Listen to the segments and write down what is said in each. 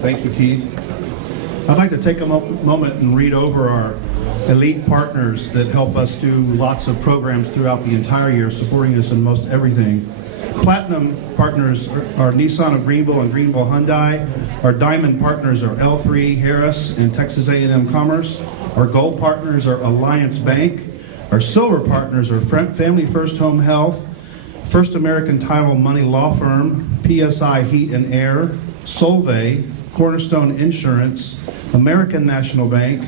Thank you, Keith. I'd like to take a moment and read over our elite partners that help us do lots of programs throughout the entire year, supporting us in most everything. Platinum partners are Nissan of Greenville and Greenville Hyundai. Our diamond partners are L3, Harris, and Texas A&M Commerce. Our gold partners are Alliance Bank. Our silver partners are Family First Home Health, First American Title Money Law Firm, PSI Heat and Air, Solvay, Cornerstone Insurance, American National Bank,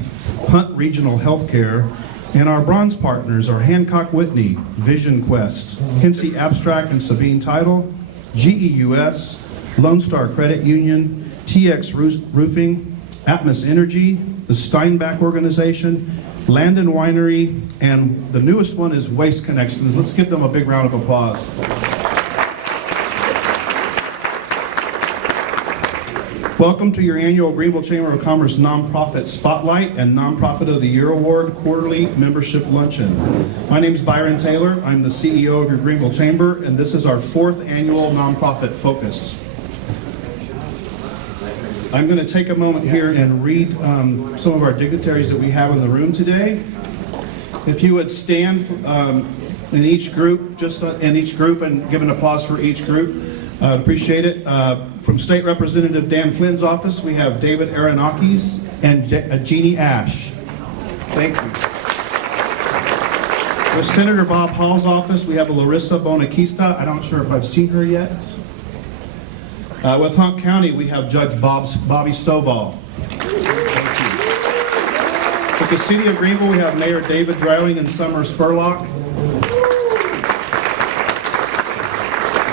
Hunt Regional Healthcare, and our bronze partners are Hancock Whitney, Vision Quest, Kinsey Abstract and Sabine Title, GEUS, Lone Star Credit Union, TX Roofing, Atmos Energy, the Steinbach Organization, Landon Winery, and the newest one is Waste Connections. Let's give them a big round of applause. Welcome to your annual Greenville Chamber of Commerce Nonprofit Spotlight and Nonprofit of the Year Award Quarterly Membership Luncheon. My name is Byron Taylor. I'm the CEO of your Greenville Chamber, and this is our 4th annual Nonprofit Focus. I'm going to take a moment here and read some of our dignitaries that we have in the room today. If you would stand in each group, and give an applause for each group. I'd appreciate it. From State Representative Dan Flynn's office, we have David Aronakis and Jeannie Ash. Thank you. With Senator Bob Hall's office, we have Larissa Bonaquista. I'm not sure if I've seen her yet. With Hunt County, we have Judge Bobby Stovall. Thank you. With the City of Greenville, we have Mayor David Dreiling and Summer Spurlock.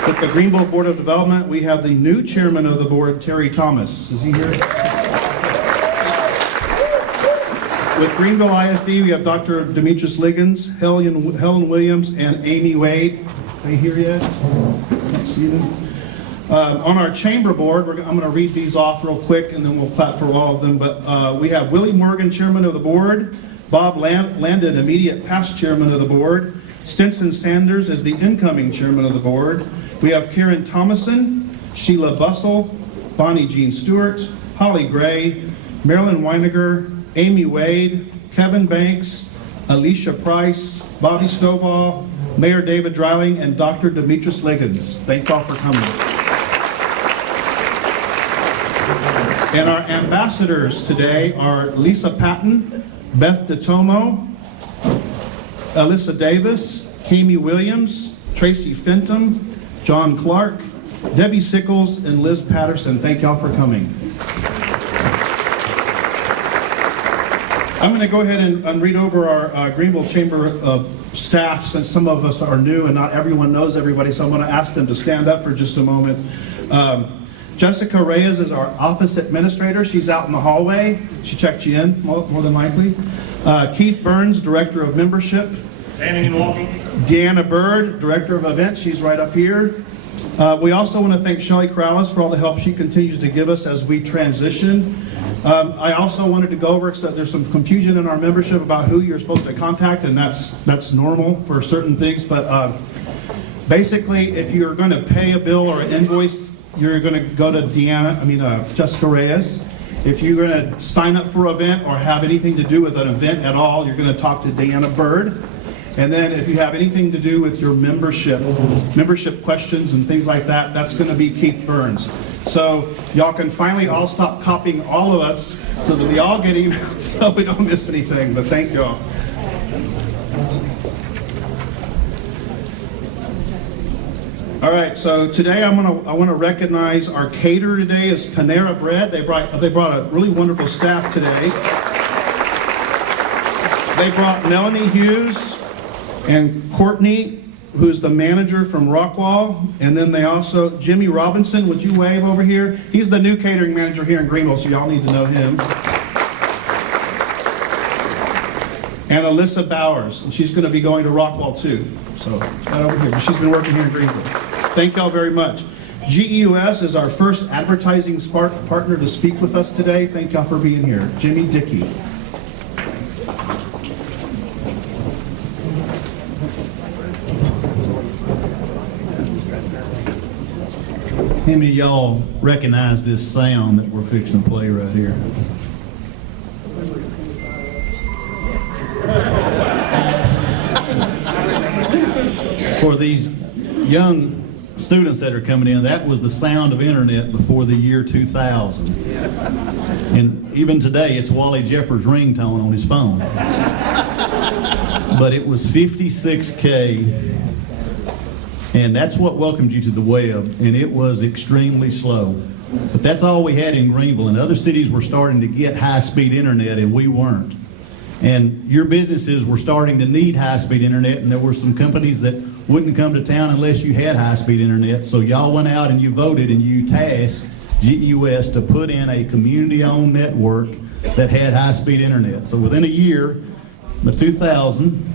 With the Greenville Board of Development, we have the new chairman of the board, Terry Thomas. Is he here? With Greenville ISD, we have Dr. Demetrius Liggins, Helen Williams, and Amy Wade. Are they here yet? Can't see them. On our chamber board, I'm going to read these off real quick, and then we'll clap for all of them. But we have Willie Morgan, chairman of the board. Bob Landon, immediate past chairman of the board. Stinson Sanders is the incoming chairman of the board. We have Karen Thomason, Sheila Bussell, Bonnie Jean Stewart, Holly Gray, Marilyn Weiniger, Amy Wade, Kevin Banks, Alicia Price, Bobby Stovall, Mayor David Dreiling, and Dr. Demetrius Liggins. Thank y'all for coming. And our ambassadors today are Lisa Patton, Beth DeTomo, Alyssa Davis, Kami Williams, Tracy Fenton, John Clark, Debbie Sickles, and Liz Patterson. Thank y'all for coming. I'm going to go ahead and read over our Greenville Chamber staff, since some of us are new and not everyone knows everybody, so I'm going to ask them to stand up for just a moment. Jessica Reyes is our office administrator. She's out in the hallway. She checked you in, more than likely. Keith Burns, director of membership. Standing and walking. Deanna Bird, director of events. She's right up here. We also want to thank Shelly Corrales for all the help she continues to give us as we transition. I also wanted to go over, because there's some confusion in our membership about who you're supposed to contact, and that's normal for certain things. But basically, if you're going to pay a bill or an invoice, you're going to go to Jessica Reyes. If you're going to sign up for an event or have anything to do with an event at all, you're going to talk to Deanna Bird. And then if you have anything to do with your membership questions and things like that, that's going to be Keith Burns. So y'all can finally all stop copying all of us so that we all get emails so we don't miss anything. But thank y'all. All right, so today I want to recognize our caterer today is Panera Bread. They brought a really wonderful staff today. They brought Melanie Hughes and Courtney, who's the manager from Rockwall, and then they also, Jimmy Robinson, would you wave over here? He's the new catering manager here in Greenville, so y'all need to know him. And Alyssa Bowers, and she's going to be going to Rockwall too. So, right over here, but she's been working here in Greenville. Thank y'all very much. GEUS is our first advertising partner to speak with us today. Thank y'all for being here. Jimmy Dickey. How many of y'all recognize this sound that we're fixing to play right here? For these young students that are coming in, that was the sound of internet before the year 2000. And even today, it's Wally Jeffers' ringtone on his phone. But it was 56K, and that's what welcomed you to the web, and it was extremely slow. But that's all we had in Greenville, and other cities were starting to get high-speed internet, and we weren't. And your businesses were starting to need high-speed internet, and there were some companies that wouldn't come to town unless you had high-speed internet. So y'all went out and you voted and you tasked GEUS to put in a community-owned network that had high-speed internet. So within a year, the 2000,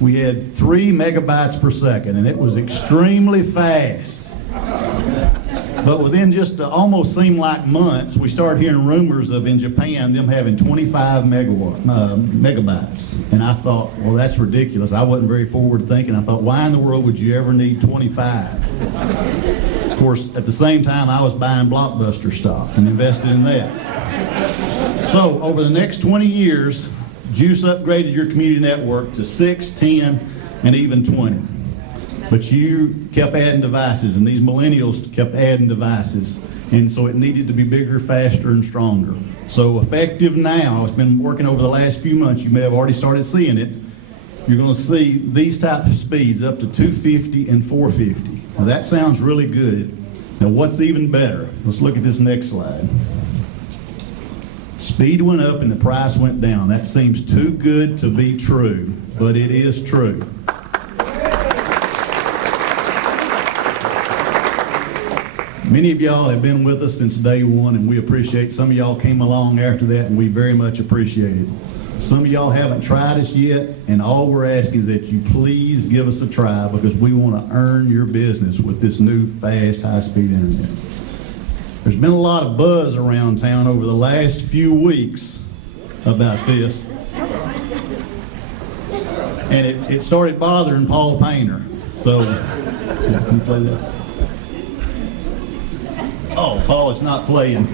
we had 3 megabytes per second, and it was extremely fast. But within just almost seemed like months, we started hearing rumors of, in Japan, them having 25 megabytes. And I thought, well, that's ridiculous. I wasn't very forward thinking. I thought, why in the world would you ever need 25? Of course, at the same time, I was buying Blockbuster stock and invested in that. So over the next 20 years, Juice upgraded your community network to 6, 10, and even 20. But you kept adding devices, and these millennials kept adding devices, and so it needed to be bigger, faster, and stronger. So effective now, it's been working over the last few months, you may have already started seeing it, you're going to see these type of speeds up to 250 and 450. Now that sounds really good. Now what's even better? Let's look at this next slide. Speed went up and the price went down. That seems too good to be true, but it is true. Many of y'all have been with us since day one, and we appreciate. Some of y'all came along after that, and we very much appreciate it. Some of y'all haven't tried us yet, and all we're asking is that you please give us a try, because we want to earn your business with this new fast, high-speed internet. There's been a lot of buzz around town over the last few weeks about this, and it started bothering Paul Painter. So, can you play that? Oh, Paul, it's not playing.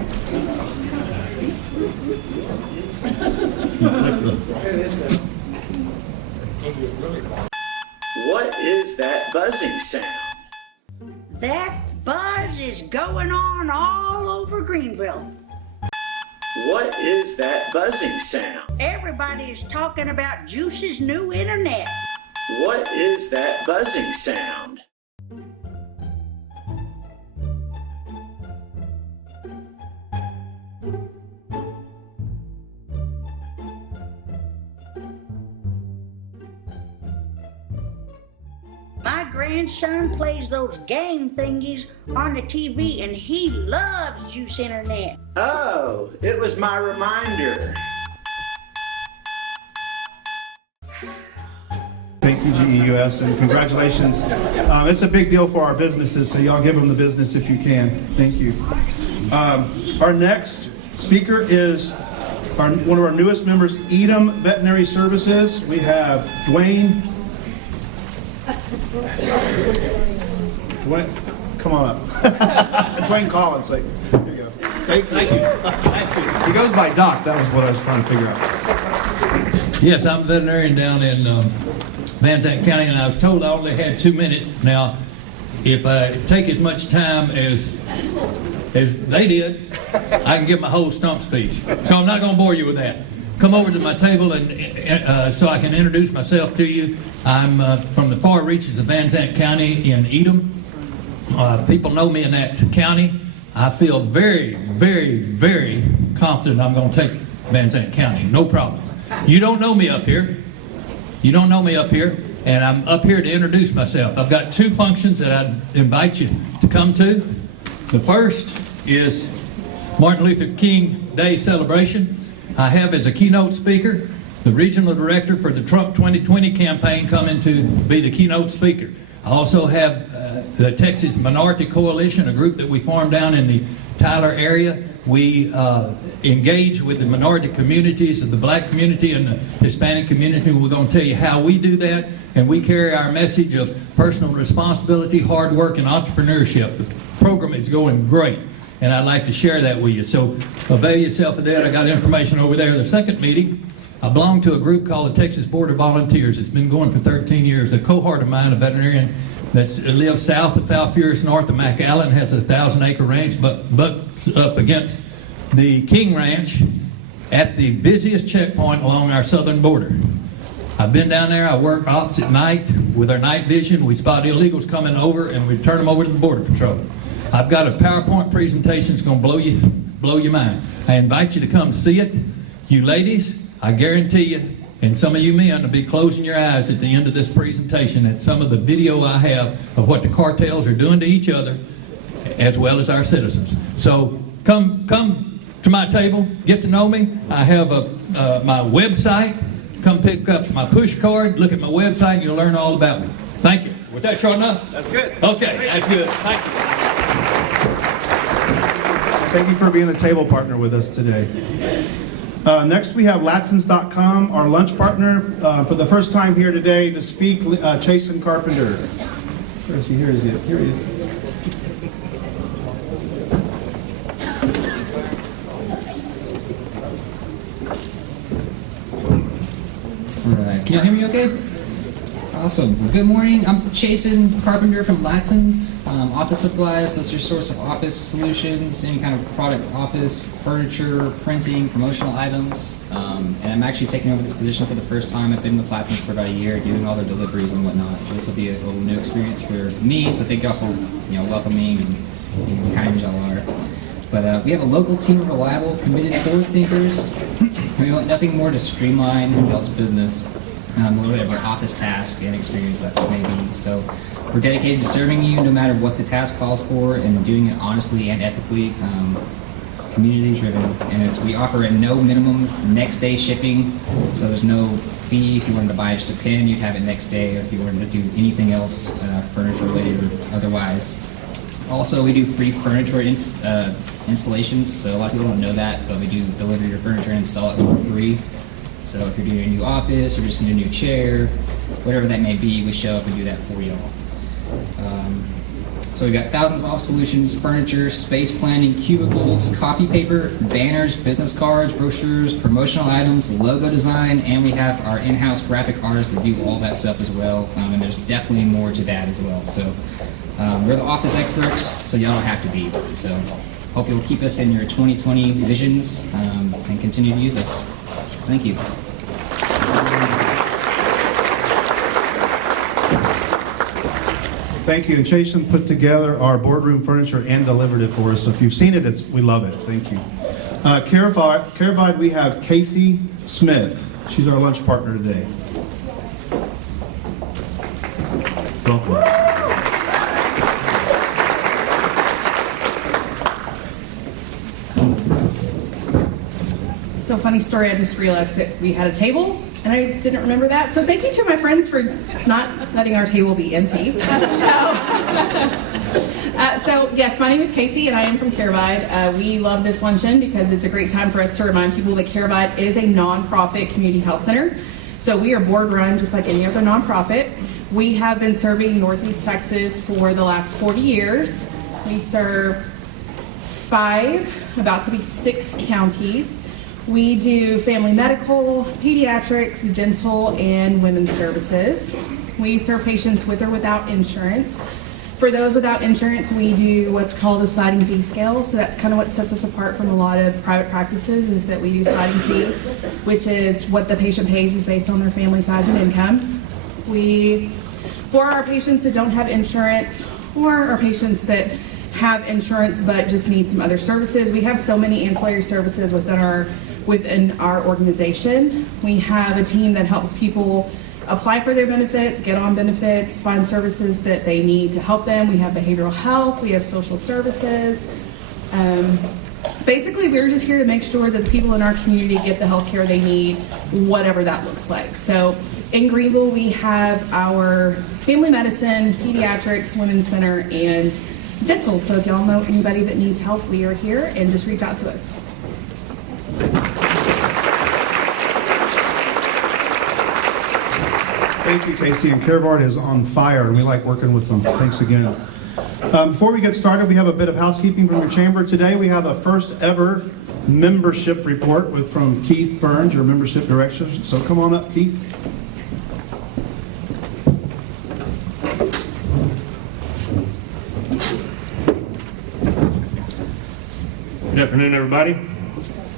What is that buzzing sound? That buzz is going on all over Greenville. What is that buzzing sound? Everybody is talking about Juice's new internet. What is that buzzing sound? My grandson plays those game thingies on the TV, and he loves Juice Internet. Oh, it was my reminder. Thank you, GEUS, and congratulations. It's a big deal for our businesses, so y'all give them the business if you can. Thank you. Our next speaker is one of our newest members, Edom Veterinary Services. We have Dwayne. Come on up. Dwayne Collins. There you go. Thank you. He goes by Doc. That was what I was trying to figure out. Yes, I'm a veterinarian down in Van Zandt County, and I was told I only had 2 minutes. Now, if I take as much time as they did, I can give my whole stump speech. So I'm not going to bore you with that. Come over to my table and so I can introduce myself to you. I'm from the far reaches of Van Zandt County in Edom. People know me in that county. I feel very, very, very confident I'm going to take Van Zandt County. No problems. You don't know me up here. You don't know me up here. And I'm up here to introduce myself. I've got 2 functions that I'd invite you to come to. The first is Martin Luther King Day celebration. I have as a keynote speaker the regional director for the Trump 2020 campaign coming to be the keynote speaker. I also have the Texas Minority Coalition, a group that we formed down in the Tyler area. We engage with the minority communities, of the black community and the Hispanic community. We're going to tell you how we do that, and we carry our message of personal responsibility, hard work, and entrepreneurship. The program is going great, and I'd like to share that with you. So avail yourself of that. I got information over there. The second meeting, I belong to a group called the Texas Board of Volunteers. It's been going for 13 years. A cohort of mine, a veterinarian that lives south of Falfurrias, north of McAllen, has a 1,000-acre ranch, but butts up against the King Ranch at the busiest checkpoint along our southern border. I've been down there. I work opposite night with our night vision. We spot illegals coming over, and we turn them over to the Border Patrol. I've got a PowerPoint presentation that's going to blow your mind. I invite you to come see it. You ladies, I guarantee you, and some of you men will be closing your eyes at the end of this presentation at some of the video I have of what the cartels are doing to each other as well as our citizens. So come to my table, get to know me. I have my website. Come pick up my push card, look at my website, and you'll learn all about me. Thank you. Was that short enough? That's good. Okay, that's good. Thank you. Thank you for being a table partner with us today. Next, we have Latsons.com, our lunch partner. For the first time here today to speak, Chasen Carpenter. Where is he? Here is he. Here he is. All right. Can y'all hear me okay? Awesome. Well, good morning. I'm Chasen Carpenter from Latsons. Office supplies, that's your source of office solutions, any kind of product office, furniture, printing, promotional items. And I'm actually taking over this position for the first time. I've been with Latsons for about a year, doing all their deliveries and whatnot. So this will be a little new experience for me. So thank y'all for welcoming and being as kind as y'all are. But we have a local team of reliable, committed forward thinkers. We want nothing more to streamline y'all's business. Whatever office task and experience that may be. So we're dedicated to serving you no matter what the task calls for and doing it honestly and ethically, community driven. And we offer a no minimum next day shipping, so there's no fee. If you wanted to buy just a pen, you'd have it next day, or if you wanted to do anything else furniture related or otherwise. Also, we do free furniture installations, so a lot of people don't know that, but we do deliver your furniture and install it for free. So if you're doing a new office or just need a new chair, whatever that may be, we show up and do that for y'all. So we've got thousands of office solutions, furniture, space planning, cubicles, copy paper, banners, business cards, brochures, promotional items, logo design, and we have our in-house graphic artists that do all that stuff as well. And there's definitely more to that as well. So we're the office experts, so y'all don't have to be. So hope you'll keep us in your 2020 visions and continue to use us. Thank you. Thank you. And Chasen put together our boardroom furniture and delivered it for us. So if you've seen it, we love it. Thank you. Caravide, we have Casey Smith. She's our lunch partner today. Welcome. So funny story, I just realized that we had a table and I didn't remember that. So thank you to my friends for not letting our table be empty. So yes, my name is Casey and I am from Caravide. We love this luncheon because it's a great time for us to remind people that Caravide is a nonprofit community health center. So we are board run just like any other nonprofit. We have been serving Northeast Texas for the last 40 years. We serve 5, about to be 6 counties. We do family medical, pediatrics, dental, and women's services. We serve patients with or without insurance. For those without insurance, we do what's called a sliding fee scale. So that's kind of what sets us apart from a lot of private practices, is that we do sliding fee, which is what the patient pays is based on their family size and income. For our patients that don't have insurance, or our patients that have insurance but just need some other services, we have so many ancillary services within our organization. We have a team that helps people apply for their benefits, get on benefits, find services that they need to help them. We have behavioral health, we have social services. Basically, we're just here to make sure that the people in our community get the health care they need, whatever that looks like. So in Greenville, we have our family medicine, pediatrics, women's center, and dental. So if y'all know anybody that needs help, we are here, and just reach out to us. Thank you, Casey. And CareVard is on fire, and we like working with them. Thanks again. Before we get started, we have a bit of housekeeping from your chamber. Today we have a first ever membership report from Keith Burns, your membership director. So come on up, Keith. Good afternoon, everybody.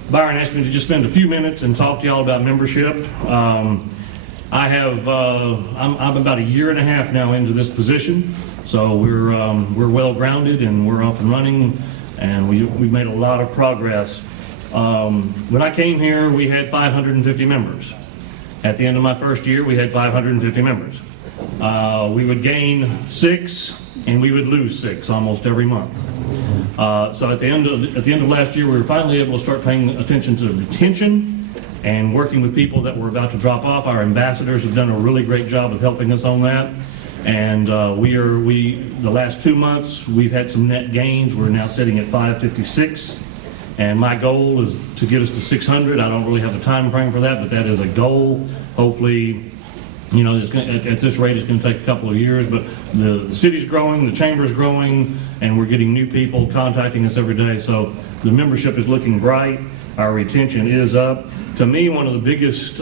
Byron asked me to just spend a few minutes and talk to y'all about membership. I'm about a year and a half now into this position, so we're well grounded and we're off and running, and we've made a lot of progress. When I came here, we had 550 members. At the end of my first year, we had 550 members. We would gain 6 and we would lose 6 almost every month. So at the end of last year, we were finally able to start paying attention to retention and working with people that were about to drop off. Our ambassadors have done a really great job of helping us on that. And the last 2 months, we've had some net gains. We're now sitting at 556. And my goal is to get us to 600. I don't really have a time frame for that, but that is a goal. Hopefully, at this rate, it's going to take a couple of years, but the city's growing, the chamber's growing, and we're getting new people contacting us every day. So the membership is looking bright. Our retention is up. To me, one of the biggest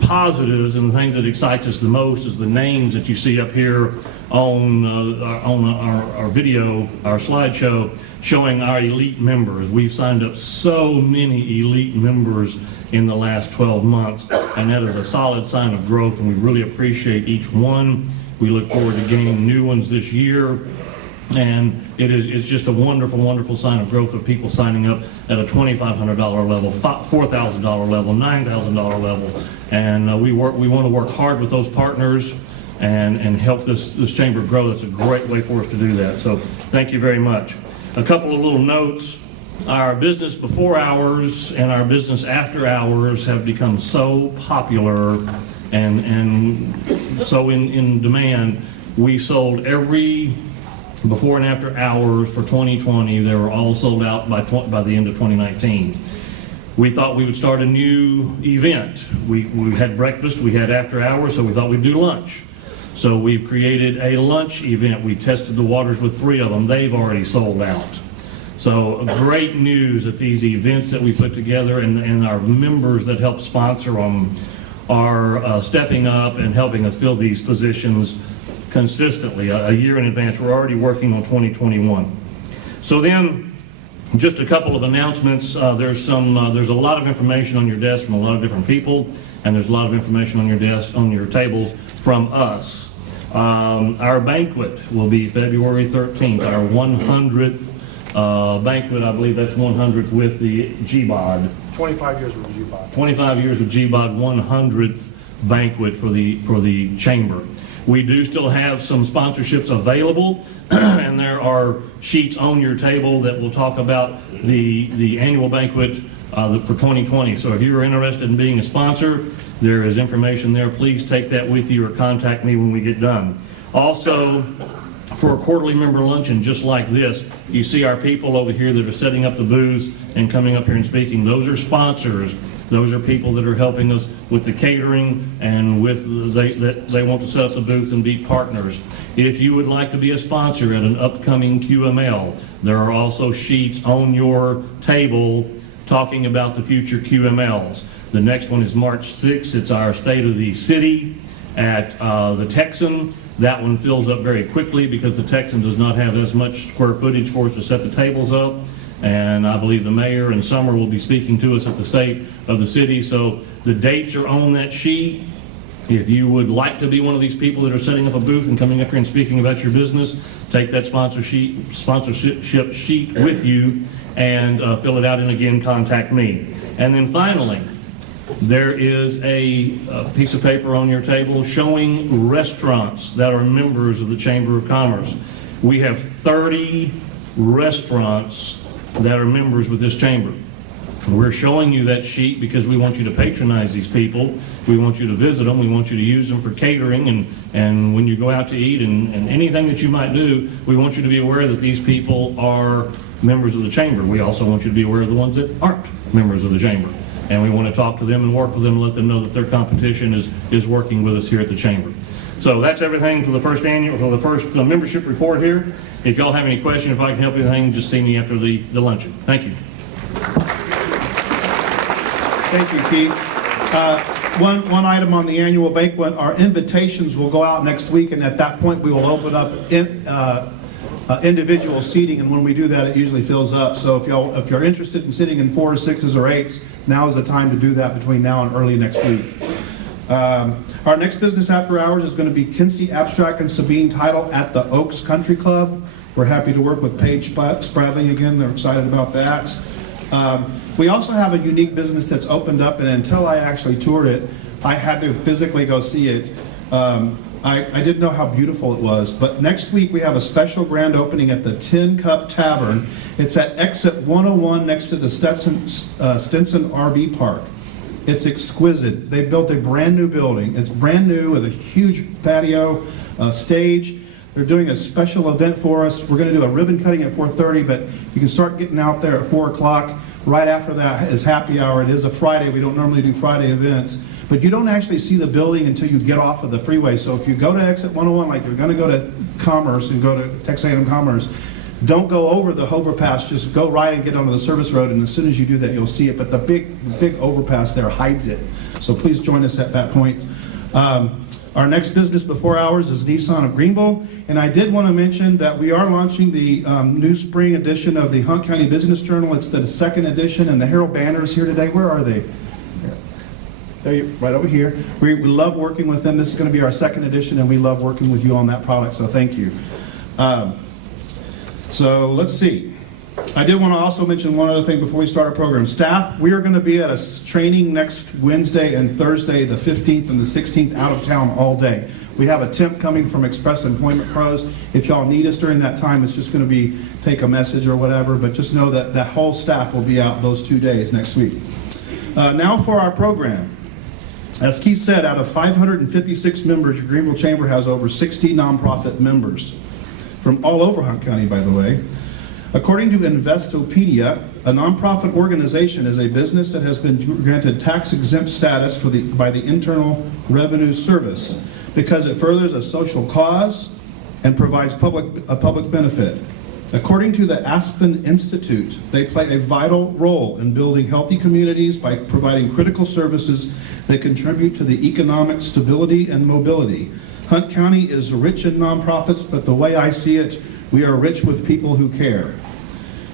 positives and the things that excites us the most is the names that you see up here on our video, our slideshow, showing our elite members. We've signed up so many elite members in the last 12 months, and that is a solid sign of growth, and we really appreciate each one. We look forward to gaining new ones this year. And it's just a wonderful, wonderful sign of growth of people signing up at a $2,500 level, $4,000 level, $9,000 level. And we want to work hard with those partners and help this chamber grow. That's a great way for us to do that. So thank you very much. A couple of little notes. Our business before hours and our business after hours have become so popular and so in demand. We sold every before and after hours for 2020. They were all sold out by the end of 2019. We thought we would start a new event. We had breakfast, we had after hours, so we thought we'd do lunch. So we've created a lunch event. We tested the waters with 3 of them. They've already sold out. So great news that these events that we put together and our members that help sponsor them are stepping up and helping us fill these positions consistently, a year in advance. We're already working on 2021. So then, just a couple of announcements. There's a lot of information on your desk from a lot of different people, and there's a lot of information on your desk, on your tables from us. Our banquet will be February 13th, our 100th banquet. I believe that's 100th with the GBOD. 25 years with GBOD. 25 years of GBOD, 100th banquet for the chamber. We do still have some sponsorships available, and there are sheets on your table that will talk about the annual banquet for 2020. So if you're interested in being a sponsor, there is information there. Please take that with you or contact me when we get done. Also, for a quarterly member luncheon just like this, you see our people over here that are setting up the booths and coming up here and speaking. Those are sponsors. Those are people that are helping us with the catering and they want to set up the booth and be partners. If you would like to be a sponsor at an upcoming QML, there are also sheets on your table talking about the future QMLs. The next one is March 6th. It's our State of the City at the Texan. That one fills up very quickly because the Texan does not have as much square footage for us to set the tables up. And I believe the mayor and Summer will be speaking to us at the State of the City. So the dates are on that sheet. If you would like to be one of these people that are setting up a booth and coming up here and speaking about your business, take that sponsorship sheet with you and fill it out, and again, contact me. And then finally, there is a piece of paper on your table showing restaurants that are members of the Chamber of Commerce. We have 30 restaurants that are members with this chamber. We're showing you that sheet because we want you to patronize these people. We want you to visit them. We want you to use them for catering and when you go out to eat and anything that you might do, we want you to be aware that these people are members of the chamber. We also want you to be aware of the ones that aren't members of the chamber. And we want to talk to them and work with them and let them know that their competition is working with us here at the chamber. So that's everything for the first membership report here. If y'all have any questions, if I can help you with anything, just see me after the luncheon. Thank you. Thank you, Keith. One item on the annual banquet, our invitations will go out next week, and at that point we will open up individual seating, and when we do that it usually fills up. So if you're interested in sitting in 4s, 6s, or 8s, now is the time to do that between now and early next week. Our next business after hours is going to be Kinsey Abstract and Sabine Title at the Oaks Country Club. We're happy to work with Paige Spradling again. They're excited about that. We also have a unique business that's opened up, and until I actually toured it, I had to physically go see it. I didn't know how beautiful it was, but next week we have a special grand opening at the Tin Cup Tavern. It's at exit 101 next to the Stinson RV Park. It's exquisite. They built a brand new building. It's brand new with a huge patio, stage. They're doing a special event for us. We're going to do a ribbon cutting at 4:30, but you can start getting out there at 4 o'clock. Right after that is happy hour. It is a Friday. We don't normally do Friday events. But you don't actually see the building until you get off of the freeway. So if you go to exit 101, like you're going to go to Commerce and go to Texas A&M Commerce, don't go over the overpass. Just go right and get onto the service road. And as soon as you do that, you'll see it. But the big overpass there hides it. So please join us at that point. Our next business before hours is Nissan of Greenville. And I did want to mention that we are launching the new spring edition of the Hunt County Business Journal. It's the second edition, and the Herald Banner is here today. Where are they? They're right over here. We love working with them. This is going to be our second edition, and we love working with you on that product, so thank you. So let's see. I did want to also mention one other thing before we start our program. Staff, we are going to be at a training next Wednesday and Thursday, the 15th and the 16th, out of town all day. We have a temp coming from Express Employment Pros. If y'all need us during that time, it's just going to be take a message or whatever, but just know that that whole staff will be out those 2 days next week. Now for our program. As Keith said, out of 556 members, your Greenville Chamber has over 60 nonprofit members from all over Hunt County, by the way. According to Investopedia, a nonprofit organization is a business that has been granted tax-exempt status by the Internal Revenue Service because it furthers a social cause and provides a public benefit. According to the Aspen Institute, they play a vital role in building healthy communities by providing critical services that contribute to the economic stability and mobility. Hunt County is rich in nonprofits, but the way I see it, we are rich with people who care.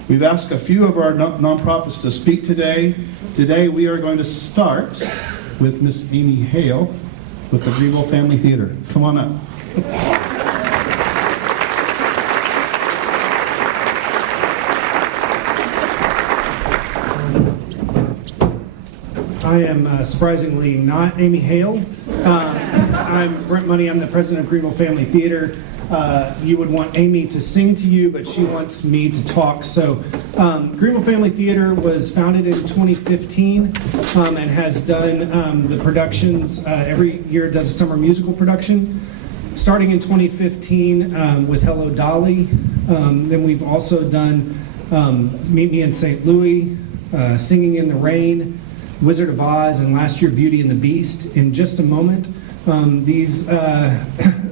We've asked a few of our nonprofits to speak today. Today we are going to start with Miss Amy Hale with the Greenville Family Theater. Come on up. I am surprisingly not Amy Hale. I'm Brent Money. I'm the president of Greenville Family Theater. You would want Amy to sing to you, but she wants me to talk. So Greenville Family Theater was founded in 2015 and has done the productions. Every year it does a summer musical production. Starting in 2015 with Hello Dolly. Then we've also done Meet Me in St. Louis, Singing in the Rain, Wizard of Oz, and last year Beauty and the Beast. In just a moment, these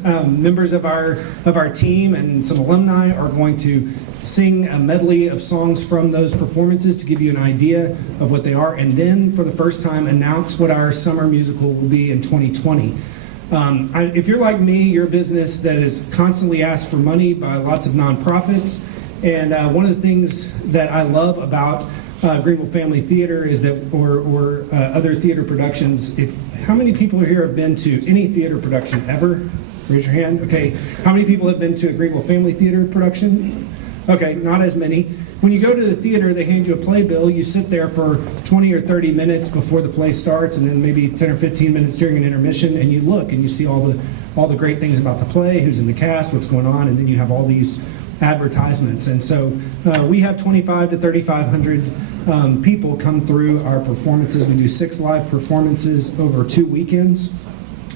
members of our team and some alumni are going to sing a medley of songs from those performances to give you an idea of what they are, and then for the first time announce what our summer musical will be in 2020. If you're like me, you're a business that is constantly asked for money by lots of nonprofits, and one of the things that I love about Greenville Family Theater is that, or other theater productions, how many people here have been to any theater production ever? Raise your hand. Okay. How many people have been to a Greenville Family Theater production? Okay, not as many. When you go to the theater, they hand you a playbill. You sit there for 20 or 30 minutes before the play starts, and then maybe 10 or 15 minutes during an intermission, and you look and you see all the great things about the play, who's in the cast, what's going on, and then you have all these advertisements. And so we have 2,500 to 3,500 people come through our performances. We do 6 live performances over 2 weekends,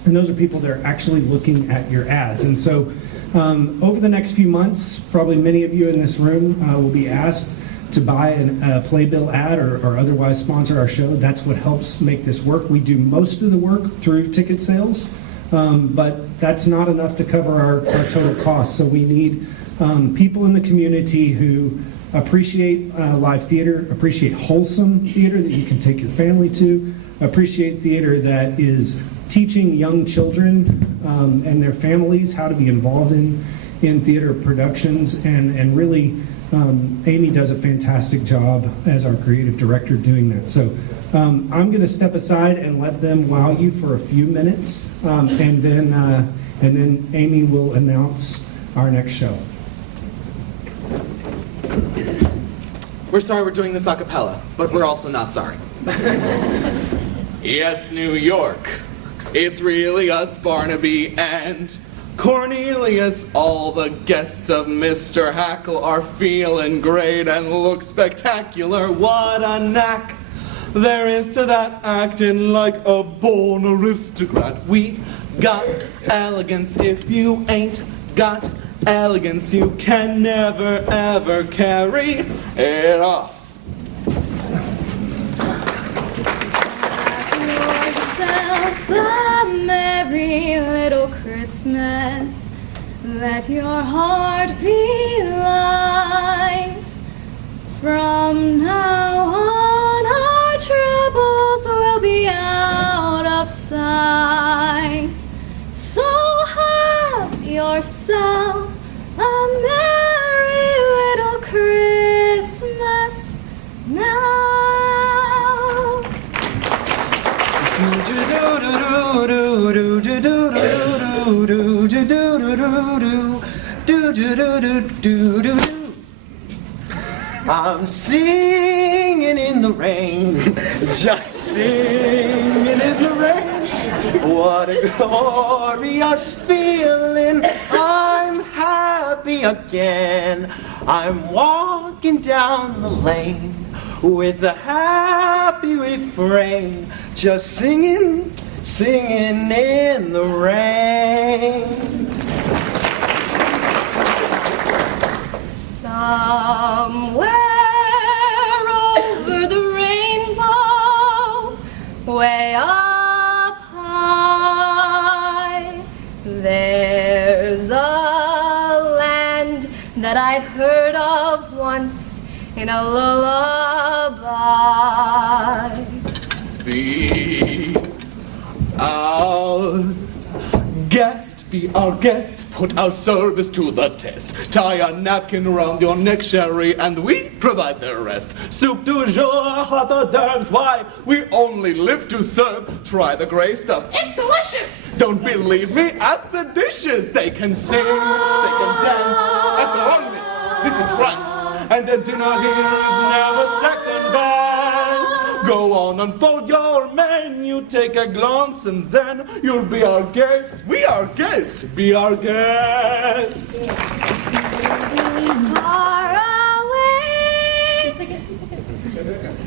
and those are people that are actually looking at your ads. And so over the next few months, probably many of you in this room will be asked to buy a Playbill ad or otherwise sponsor our show. That's what helps make this work. We do most of the work through ticket sales, but that's not enough to cover our total costs. So we need people in the community who appreciate live theater, appreciate wholesome theater that you can take your family to, appreciate theater that is teaching young children and their families how to be involved in theater productions, and really Amy does a fantastic job as our creative director doing that. So I'm going to step aside and let them wow you for a few minutes, and then Amy will announce our next show. We're sorry we're doing this a cappella, but we're also not sorry. Yes, New York, it's really us, Barnaby and Cornelius. All the guests of Mr. Hackle are feeling great and look spectacular. What a knack there is to that, acting like a born aristocrat. We got elegance. If you ain't got elegance, you can never ever carry it off. Yourself a merry little Christmas, let your heart be light. From now on our troubles will be out of sight. So have yourself a merry little Christmas now. I'm singing in the rain, just singing in the rain. What a glorious feeling, I'm happy again. I'm walking down the lane with a happy refrain, just singing, singing in the rain. Somewhere over the rainbow, way up high, there's a land that I heard of once in a lullaby. Be our guest, be our guest, put our service to the test. Tie a napkin around your neck, Sherry, and we provide the rest. Soup du jour, hot hors d'oeuvres, why, we only live to serve. Try the gray stuff, it's delicious! Don't believe me? Ask the dishes. They can sing, they can dance. After all this is France, and the dinner here is never second best. Go on, unfold your menu, take a glance, and then you'll be our guest. We are guest, be our guest. Far away.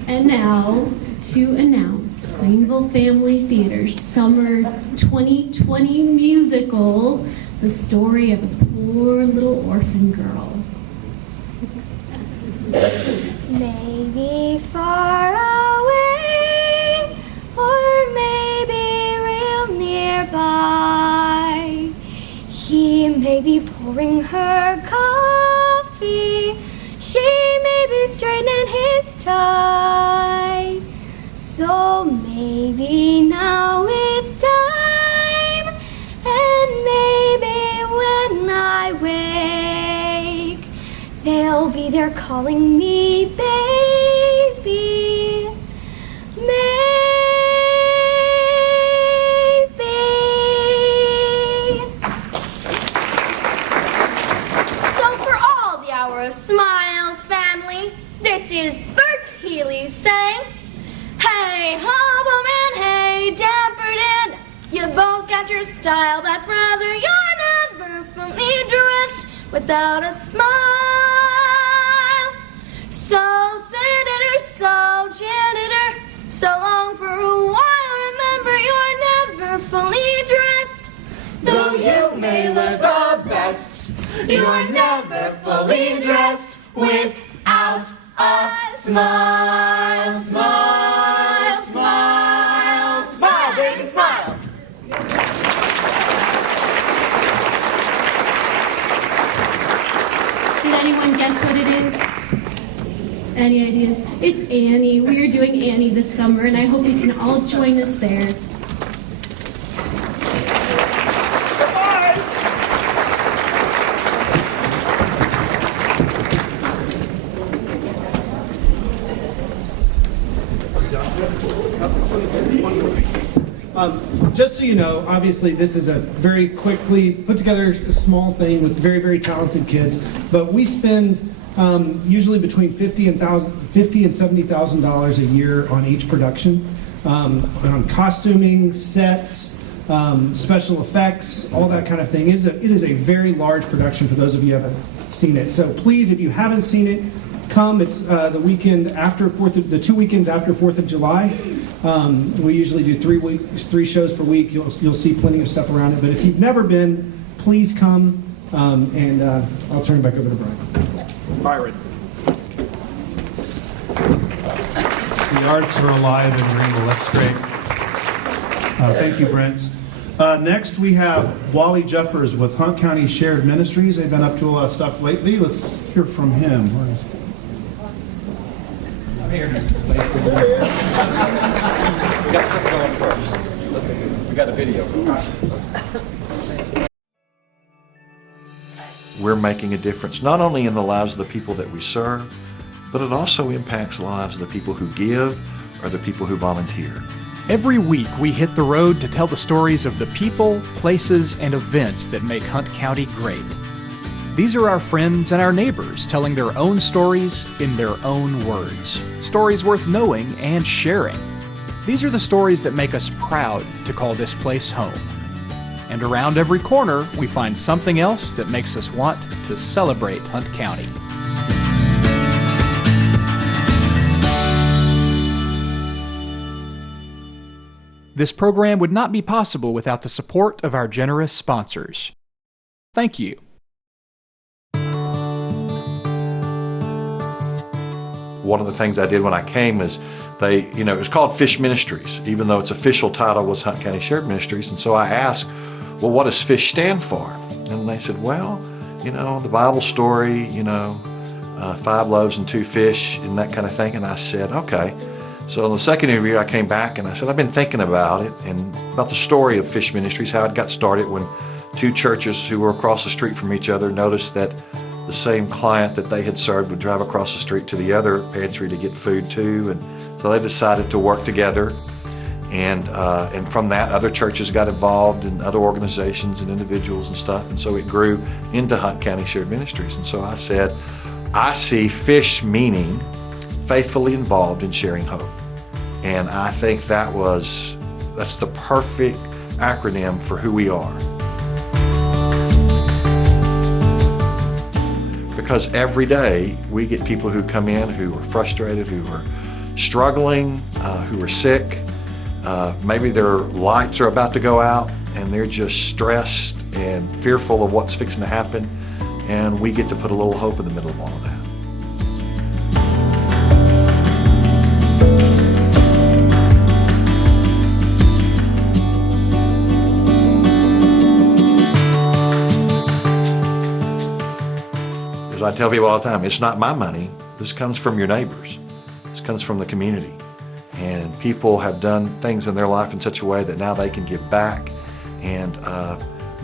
And now, to announce Greenville Family Theater's Summer 2020 musical, The Story of a Poor Little Orphan Girl. Maybe far away, or maybe real nearby, he may be pouring her coffee, she may be straightening his tie. So maybe now it's time, and maybe when I wake, they'll be there calling me baby. Maybe. So for all the Hour of Smiles family, this is Bert Healy saying, hey, Hoboman, hey, Dapper Dan, you both got your style, but brother, you're never fully dressed without a smile. So Senator, so so long for a while. Remember, you're never fully dressed. Though you may look the best, you're never fully dressed without a smile. Smile, smile, smile, baby, smile. Did anyone guess what it is? Any ideas? It's Annie. We are doing Annie this summer, and I hope you can all join us there. Just so you know, obviously this is a very quickly put together small thing with very, very talented kids, but we spend usually between $50,000 and $70,000 a year on each production, on costuming, sets, special effects, all that kind of thing. It is a very large production for those of you who haven't seen it. So please, if you haven't seen it, come. It's the weekend after the 2 weekends after 4th of July. We usually do 3 shows per week. You'll see plenty of stuff around it. But if you've never been, please come. And I'll turn it back over to Byron. The arts are alive in Greenville. That's great. Thank you, Brent. Next, we have Wally Jeffers with Hunt County Shared Ministries. They've been up to a lot of stuff lately. Let's hear from him. Where is he? We got something going first. We got a video. We're making a difference not only in the lives of the people that we serve, but it also impacts the lives of the people who give or the people who volunteer. Every week we hit the road to tell the stories of the people, places, and events that make Hunt County great. These are our friends and our neighbors telling their own stories in their own words. Stories worth knowing and sharing. These are the stories that make us proud to call this place home. And around every corner, we find something else that makes us want to celebrate Hunt County. This program would not be possible without the support of our generous sponsors. Thank you. One of the things I did when I came is it was called Fish Ministries, even though its official title was Hunt County Shared Ministries. And so I asked, well, what does FISH stand for? And they said, well, the Bible story, 5 loaves and 2 fish and that kind of thing. And I said, okay. So in the second interview, I came back and I said, I've been thinking about it and about the story of Fish Ministries, how it got started when 2 churches who were across the street from each other noticed that the same client that they had served would drive across the street to the other pantry to get food too. And so they decided to work together. And from that, other churches got involved and other organizations and individuals and stuff. And so it grew into Hunt County Shared Ministries. And so I said, I see FISH meaning faithfully involved in sharing hope. And I think that's the perfect acronym for who we are. Because every day we get people who come in who are frustrated, who are struggling, who are sick. Maybe their lights are about to go out and they're just stressed and fearful of what's fixing to happen. And we get to put a little hope in the middle of all of that. As I tell people all the time, it's not my money. This comes from your neighbors. This comes from the community. And people have done things in their life in such a way that now they can give back. And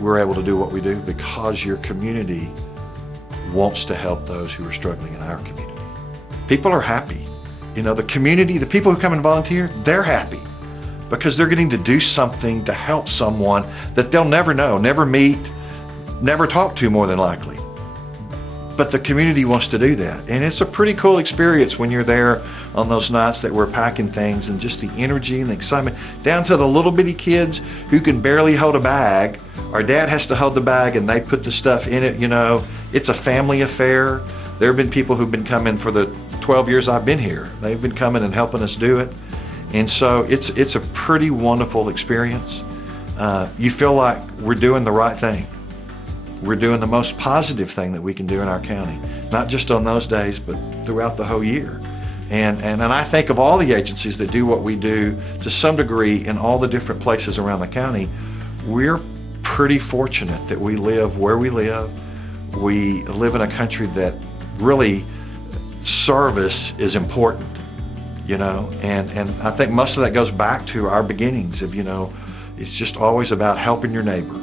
we're able to do what we do because your community wants to help those who are struggling in our community. People are happy. The community, the people who come and volunteer, they're happy because they're getting to do something to help someone that they'll never know, never meet, never talk to more than likely. But the community wants to do that. And it's a pretty cool experience when you're there on those nights that we're packing things and just the energy and the excitement, down to the little bitty kids who can barely hold a bag. Our dad has to hold the bag and they put the stuff in it, It's a family affair. There have been people who've been coming for the 12 years I've been here. They've been coming and helping us do it. And so it's a pretty wonderful experience. You feel like we're doing the right thing. We're doing the most positive thing that we can do in our county, not just on those days, but throughout the whole year. And I think of all the agencies that do what we do to some degree in all the different places around the county. We're pretty fortunate that we live where we live. We live in a country that really service is important, you know, and I think most of that goes back to our beginnings of, you know, it's just always about helping your neighbor.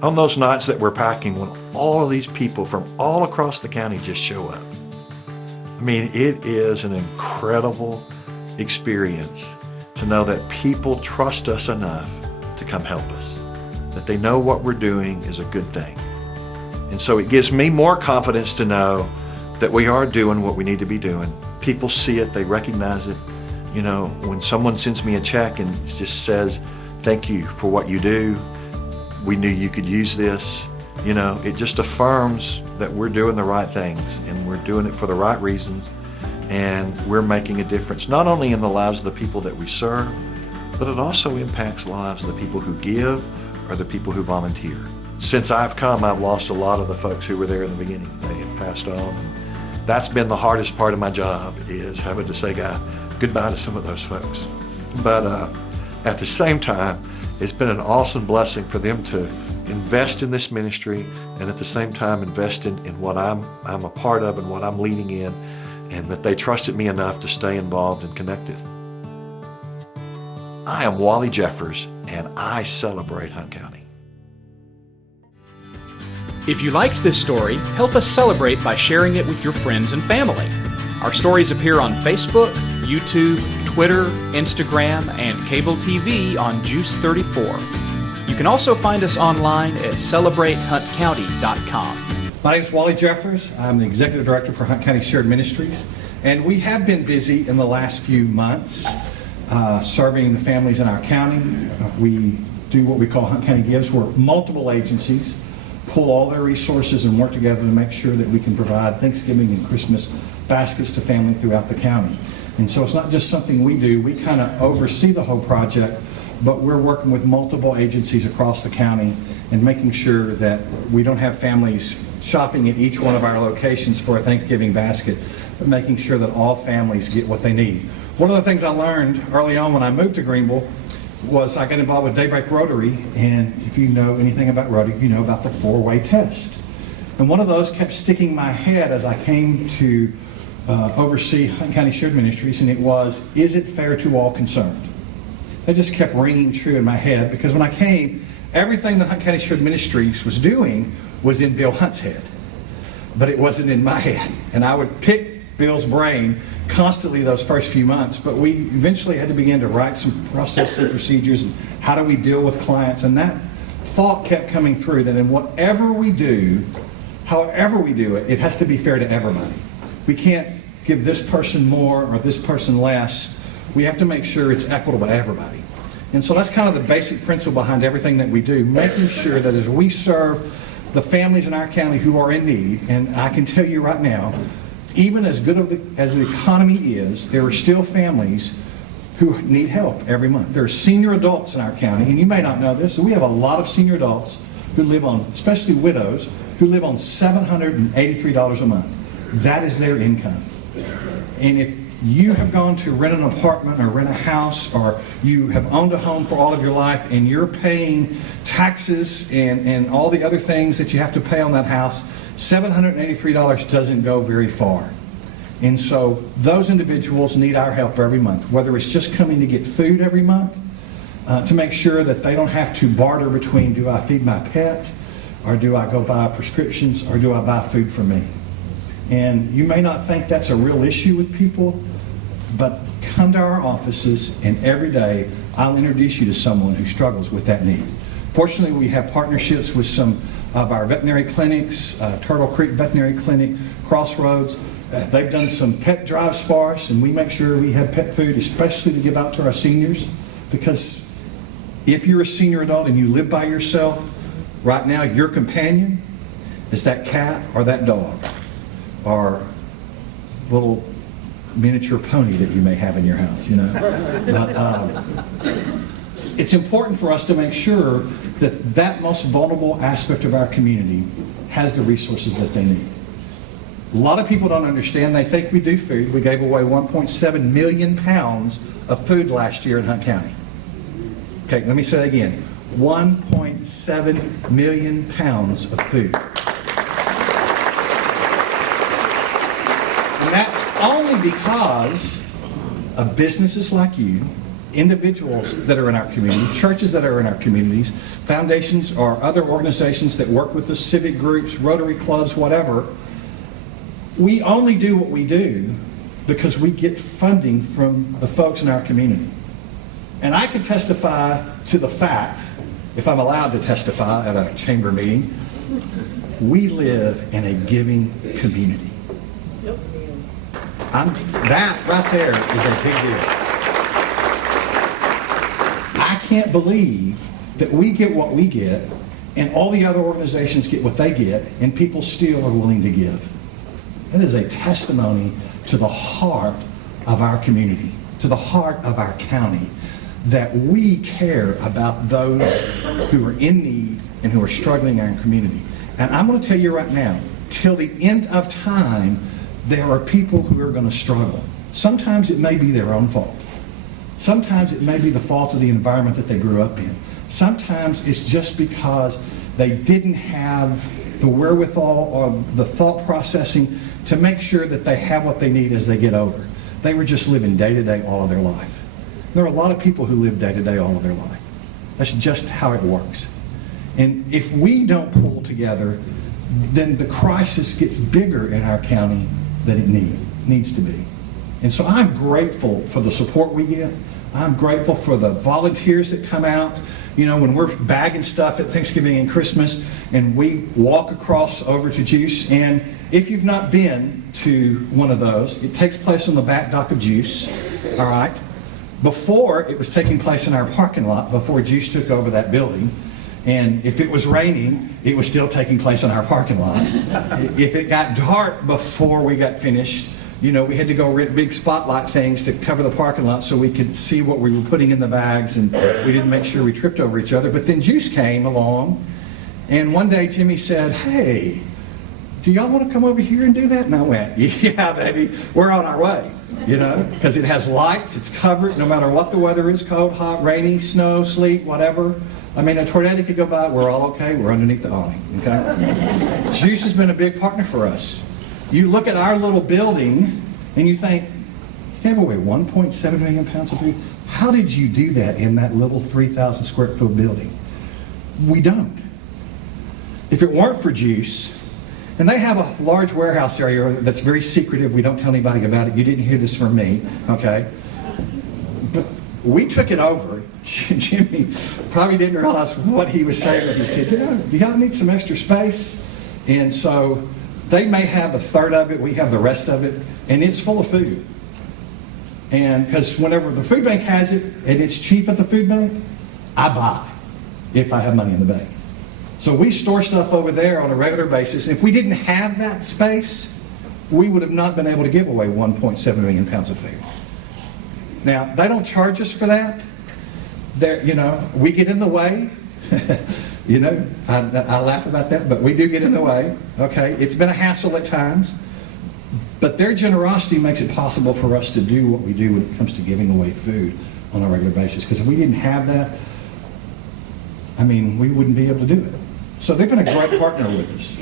On those nights that we're packing, when all of these people from all across the county just show up, I mean, it is an incredible experience to know that people trust us enough to come help us, that they know what we're doing is a good thing. And so it gives me more confidence to know that we are doing what we need to be doing. People see it, they recognize it. You know, when someone sends me a check and it just says, thank you for what you do, we knew you could use this, you know, it just affirms that we're doing the right things and we're doing it for the right reasons, and we're making a difference not only in the lives of the people that we serve, but it also impacts the lives of the people who give or the people who volunteer. Since I've come, I've lost a lot of the folks who were there in the beginning. They have passed on, and that's been the hardest part of my job, is having to say goodbye to some of those folks. But at the same time, it's been an awesome blessing for them to invest in this ministry, and at the same time invest in what I'm a part of and what I'm leading in, and that they trusted me enough to stay involved and connected. I am Wally Jeffers, and I celebrate Hunt County. If you liked this story, help us celebrate by sharing it with your friends and family. Our stories appear on Facebook, YouTube, Twitter, Instagram, and cable TV on Juice 34. You can also find us online at celebratehuntcounty.com. My name is Wally Jeffers. I'm the Executive Director for Hunt County Shared Ministries, and we have been busy in the last few months serving the families in our county. We do what we call Hunt County Gives, where multiple agencies pull all their resources and work together to make sure that we can provide Thanksgiving and Christmas baskets to family throughout the county. And so it's not just something we do, we kind of oversee the whole project, but we're working with multiple agencies across the county and making sure that we don't have families shopping at each one of our locations for a Thanksgiving basket, but making sure that all families get what they need. One of the things I learned early on when I moved to Greenville was I got involved with Daybreak Rotary, and if you know anything about Rotary, you know about the four-way test. And one of those kept sticking in my head as I came to oversee Hunt County Shared Ministries, and it was, is it fair to all concerned? That just kept ringing true in my head, because when I came, everything that Hunt County Shared Ministries was doing was in Bill Hunt's head, but it wasn't in my head. And I would pick Bill's brain constantly those first few months, but we eventually had to begin to write some processes and procedures and how do we deal with clients, and that thought kept coming through that in whatever we do, however we do it, it has to be fair to everybody. We can't give this person more or this person less. We have to make sure it's equitable to everybody. And so that's kind of the basic principle behind everything that we do, making sure that as we serve the families in our county who are in need, and I can tell you right now, even as good as the economy is, there are still families who need help every month. There are senior adults in our county, and you may not know this, so we have a lot of senior adults who live on, especially widows, who live on $783 a month. That is their income. And if you have gone to rent an apartment or rent a house, or you have owned a home for all of your life and you're paying taxes and all the other things that you have to pay on that house, $783 doesn't go very far. And so those individuals need our help every month, whether it's just coming to get food every month, to make sure that they don't have to barter between, do I feed my pet, or do I go buy prescriptions, or do I buy food for me? And you may not think that's a real issue with people, but come to our offices, and every day I'll introduce you to someone who struggles with that need. Fortunately, we have partnerships with some of our veterinary clinics, Turtle Creek Veterinary Clinic, Crossroads. They've done some pet drives for us, and we make sure we have pet food, especially to give out to our seniors, because if you're a senior adult and you live by yourself, right now your companion is that cat or that dog or little miniature pony that you may have in your house, you know. But it's important for us to make sure that that most vulnerable aspect of our community has the resources that they need. A lot of people don't understand. They think we do food. We gave away 1.7 million pounds of food last year in Hunt County. Okay, let me say that again. 1.7 million pounds of food. And that's only because of businesses like you, individuals that are in our community, churches that are in our communities, foundations or other organizations that work with us, civic groups, Rotary clubs, whatever. We only do what we do because we get funding from the folks in our community. And I can testify to the fact, if I'm allowed to testify at a chamber meeting, we live in a giving community. That right there is a big deal. I can't believe that we get what we get and all the other organizations get what they get and people still are willing to give. That is a testimony to the heart of our community, to the heart of our county, that we care about those who are in need and who are struggling in our community. And I'm going to tell you right now, till the end of time, there are people who are going to struggle. Sometimes it may be their own fault. Sometimes it may be the fault of the environment that they grew up in. Sometimes it's just because they didn't have the wherewithal or the thought processing to make sure that they have what they need as they get older. They were just living day to day all of their life. There are a lot of people who live day to day all of their life. That's just how it works. And if we don't pull together, then the crisis gets bigger in our county than it needs to be. And so I'm grateful for the support we get. I'm grateful for the volunteers that come out. You know, when we're bagging stuff at Thanksgiving and Christmas and we walk across over to Juice, and if you've not been to one of those, it takes place on the back dock of Juice, all right? Before, it was taking place in our parking lot before Juice took over that building. And if it was raining, it was still taking place in our parking lot. If it got dark before we got finished, you know, we had to go rent big spotlight things to cover the parking lot so we could see what we were putting in the bags, and we didn't make sure we tripped over each other. But then Juice came along, and one day Jimmy said, "Hey, do y'all want to come over here and do that?" And I went, "Yeah, baby, we're on our way." You know, because it has lights, it's covered, no matter what the weather is, cold, hot, rainy, snow, sleet, whatever. I mean, a tornado could go by, we're all okay, we're underneath the awning, okay? Juice has been a big partner for us. You look at our little building, and you think, you gave away 1.7 million pounds of food? How did you do that in that little 3,000 square foot building? We don't. If it weren't for Juice, and they have a large warehouse area that's very secretive. We don't tell anybody about it. You didn't hear this from me, okay? But we took it over. Jimmy probably didn't realize what he was saying, but he said, "You know, do y'all need some extra space?" And so they may have a third of it. We have the rest of it. And it's full of food. And because whenever the food bank has it, and it's cheap at the food bank, I buy if I have money in the bank. So we store stuff over there on a regular basis. If we didn't have that space, we would have not been able to give away 1.7 million pounds of food. Now, they don't charge us for that. You know, we get in the way. You know, I laugh about that, but we do get in the way. Okay, it's been a hassle at times. But their generosity makes it possible for us to do what we do when it comes to giving away food on a regular basis. Because if we didn't have that, I mean, we wouldn't be able to do it. So they've been a great partner with us.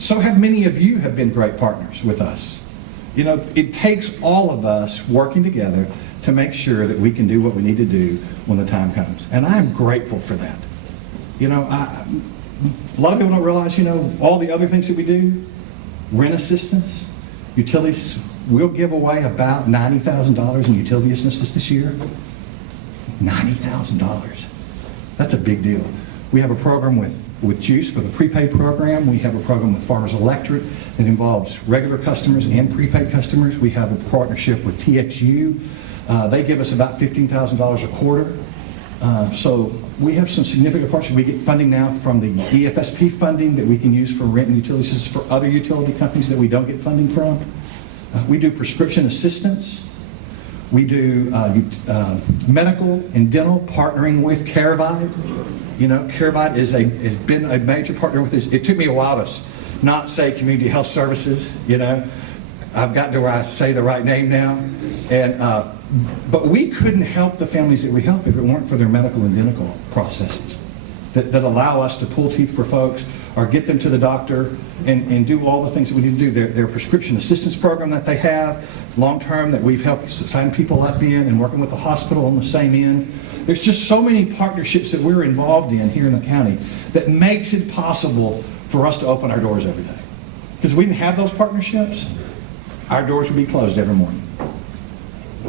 So have many of you have been great partners with us. You know, it takes all of us working together to make sure that we can do what we need to do when the time comes. And I'm grateful for that. You know, a lot of people don't realize, you know, all the other things that we do, rent assistance, utilities. We'll give away about $90,000 in utility assistance this year. $90,000. That's a big deal. We have a program with Juice for the prepaid program. We have a program with Farmers Electric that involves regular customers and prepaid customers. We have a partnership with TXU. They give us about $15,000 a quarter. So we have some significant partnerships. We get funding now from the EFSP funding that we can use for rent and utilities for other utility companies that we don't get funding from. We do prescription assistance. We do medical and dental, partnering with Caravite. You know, Caravite has been a major partner with us. It took me a while to not say community health services, you know. I've gotten to where I say the right name now. But we couldn't help the families that we help if it weren't for their medical and dental processes that allow us to pull teeth for folks or get them to the doctor and do all the things that we need to do. Their prescription assistance program that they have, long-term, that we've helped sign people up in, and working with the hospital on the same end. There's just so many partnerships that we're involved in here in the county that makes it possible for us to open our doors every day. Because if we didn't have those partnerships, our doors would be closed every morning.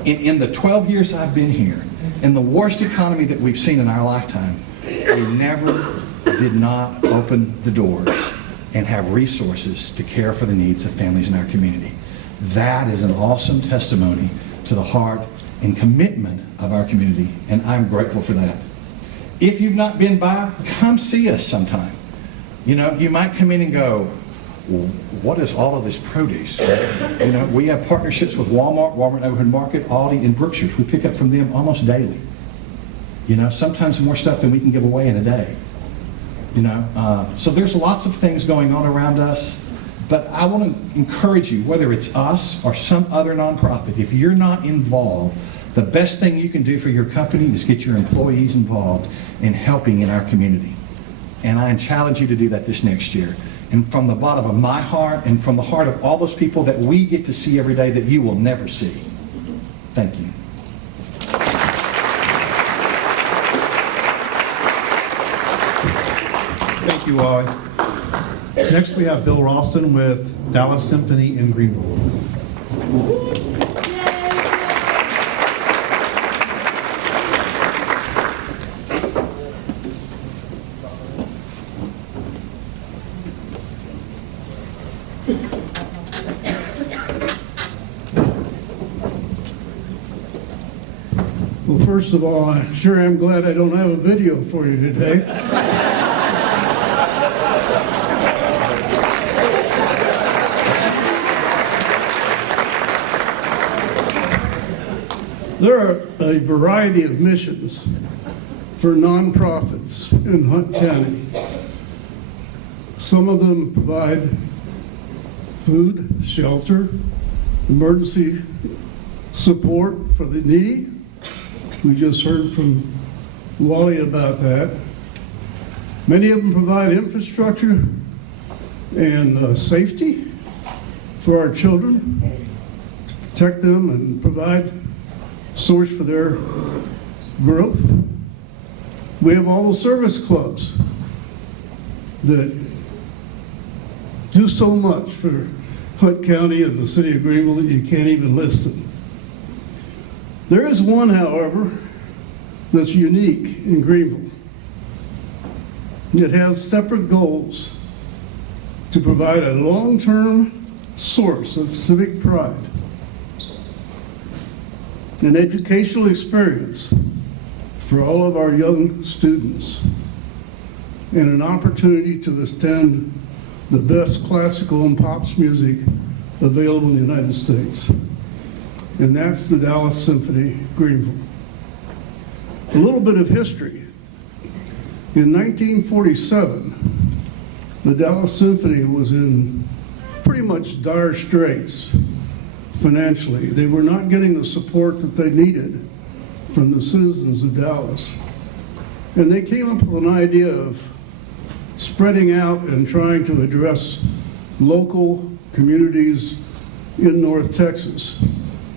In the 12 years I've been here, in the worst economy that we've seen in our lifetime, we never did not open the doors and have resources to care for the needs of families in our community. That is an awesome testimony to the heart and commitment of our community, and I'm grateful for that. If you've not been by, come see us sometime. You know, you might come in and go, what is all of this produce? You know, we have partnerships with Walmart Neighborhood Market, Aldi, and Brookshire's. We pick up from them almost daily. You know, sometimes more stuff than we can give away in a day. You know, so there's lots of things going on around us, but I want to encourage you, whether it's us or some other nonprofit, if you're not involved, the best thing you can do for your company is get your employees involved in helping in our community. And I challenge you to do that this next year. And from the bottom of my heart and from the heart of all those people that we get to see every day that you will never see. Thank you. Thank you, Wally. Next we have Bill Ralston with Dallas Symphony in Greenville. Well, first of all, I sure am glad I don't have a video for you today. There are a variety of missions for nonprofits in Hunt County. Some of them provide food, shelter, emergency support for the needy. We just heard from Wally about that. Many of them provide infrastructure and safety for our children, to protect them and provide source for their growth. We have all the service clubs that do so much for Hunt County and the city of Greenville that you can't even list them. There is one, however, that's unique in Greenville. It has separate goals to provide a long-term source of civic pride, an educational experience for all of our young students, and an opportunity to attend the best classical and pops music available in the United States. And that's the Dallas Symphony Greenville. A little bit of history. In 1947, the Dallas Symphony was in pretty much dire straits financially. They were not getting the support that they needed from the citizens of Dallas. And they came up with an idea of spreading out and trying to address local communities in North Texas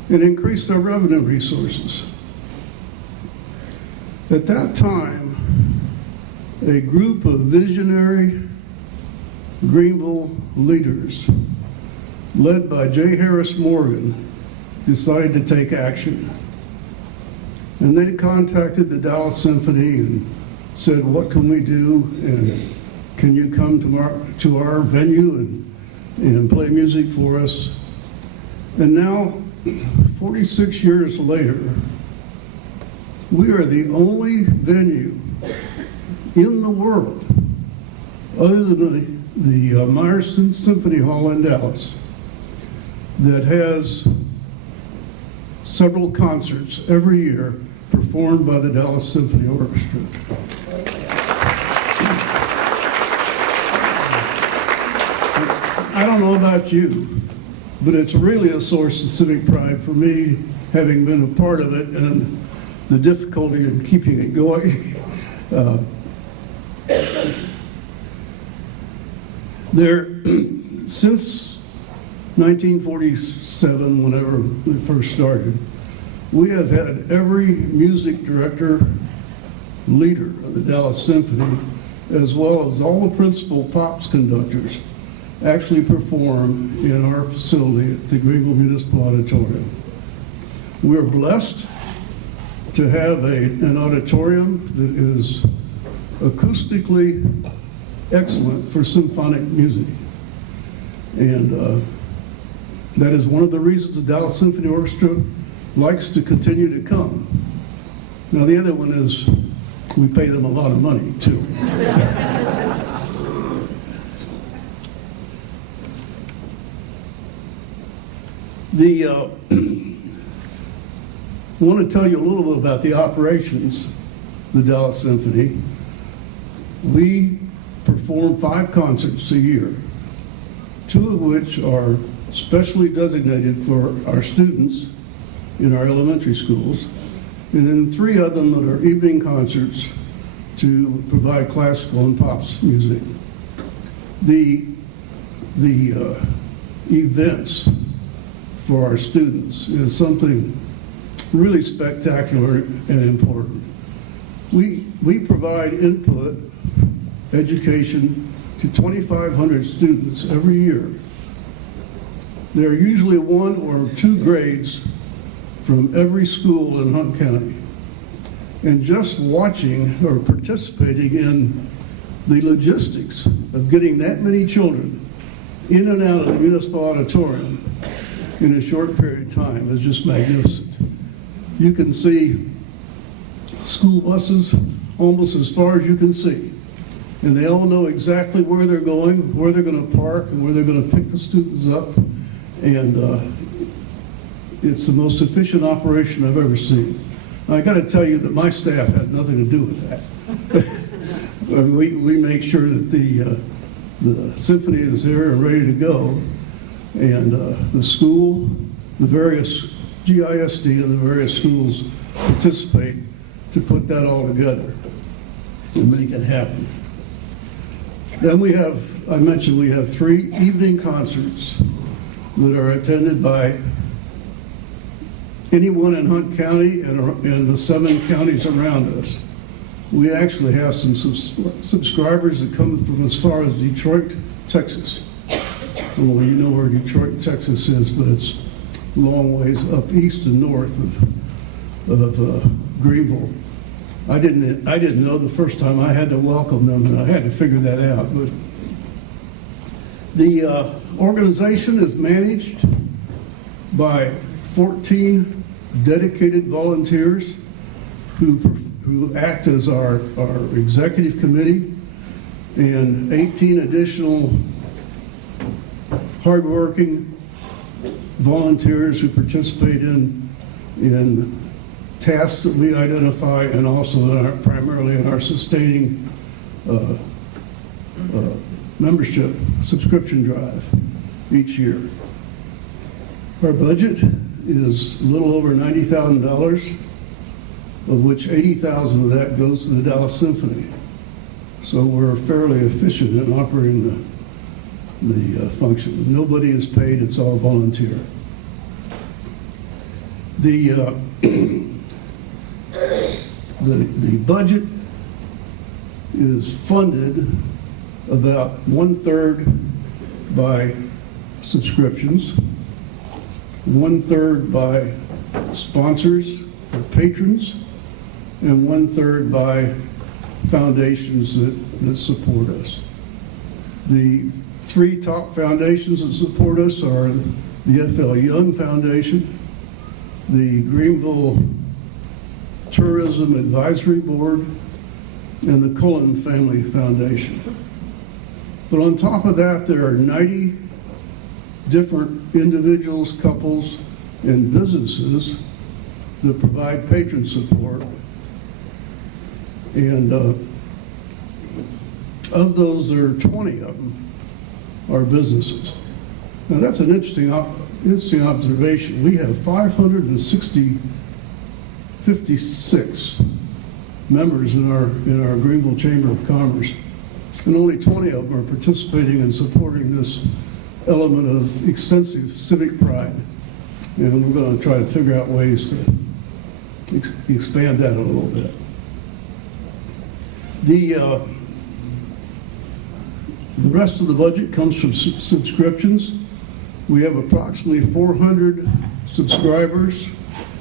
and increase their revenue resources. At that time, a group of visionary Greenville leaders, led by J. Harris Morgan, decided to take action. And they contacted the Dallas Symphony and said, what can we do? And can you come to our venue and play music for us? And now, 46 years later, we are the only venue in the world, other than the Meyerson Symphony Hall in Dallas, that has several concerts every year performed by the Dallas Symphony Orchestra. I don't know about you, but it's really a source of civic pride for me, having been a part of it, and the difficulty in keeping it going. Since 1947, whenever it first started, we have had every music director, leader of the Dallas Symphony, as well as all the principal pops conductors, actually perform in our facility at the Greenville Municipal Auditorium. We're blessed to have an auditorium that is acoustically excellent for symphonic music. And that is one of the reasons the Dallas Symphony Orchestra likes to continue to come. Now the other one is we pay them a lot of money too. I want to tell you a little bit about the operations of the Dallas Symphony. We perform 5 concerts a year, 2 of which are specially designated for our students in our elementary schools, and then 3 of them that are evening concerts to provide classical and pops music. The events for our students is something really spectacular and important. We provide input, education to 2,500 students every year. There are usually 1 or 2 grades from every school in Hunt County. And just watching or participating in the logistics of getting that many children in and out of the municipal auditorium in a short period of time is just magnificent. You can see school buses almost as far as you can see. And they all know exactly where they're going, where they're going to park, and where they're going to pick the students up. And it's the most efficient operation I've ever seen. I got to tell you that my staff had nothing to do with that. we make sure that the symphony is there and ready to go. And the school, the various GISD and the various schools participate to put that all together and make it happen. Then we have, I mentioned we have 3 evening concerts that are attended by anyone in Hunt County and the 7 counties around us. We actually have some subscribers that come from as far as Detroit, Texas. Well, you know where Detroit, Texas is, but it's a long ways up east and north of Greenville. I didn't know the first time. I had to welcome them, and I had to figure that out. But the organization is managed by 14 dedicated volunteers who act as our executive committee, and 18 additional hardworking volunteers who participate in tasks that we identify, and also primarily in our sustaining membership subscription drive each year. Our budget is a little over $90,000, of which $80,000 of that goes to the Dallas Symphony. So we're fairly efficient in operating the function. Nobody is paid, it's all volunteer. The budget is funded about 1/3 by subscriptions, 1/3 by sponsors or patrons, and 1/3 by foundations that support us. The 3 top foundations that support us are the F.L. Young Foundation, the Greenville Tourism Advisory Board, and the Cullen Family Foundation. But on top of that, there are 90 different individuals, couples, and businesses that provide patron support. And of those, there are 20 of them are businesses. Now that's an interesting observation. We have 56 members in our Greenville Chamber of Commerce, and only 20 of them are participating and supporting this element of extensive civic pride. And we're going to try to figure out ways to expand that a little bit. The rest of the budget comes from subscriptions. We have approximately 400 subscribers.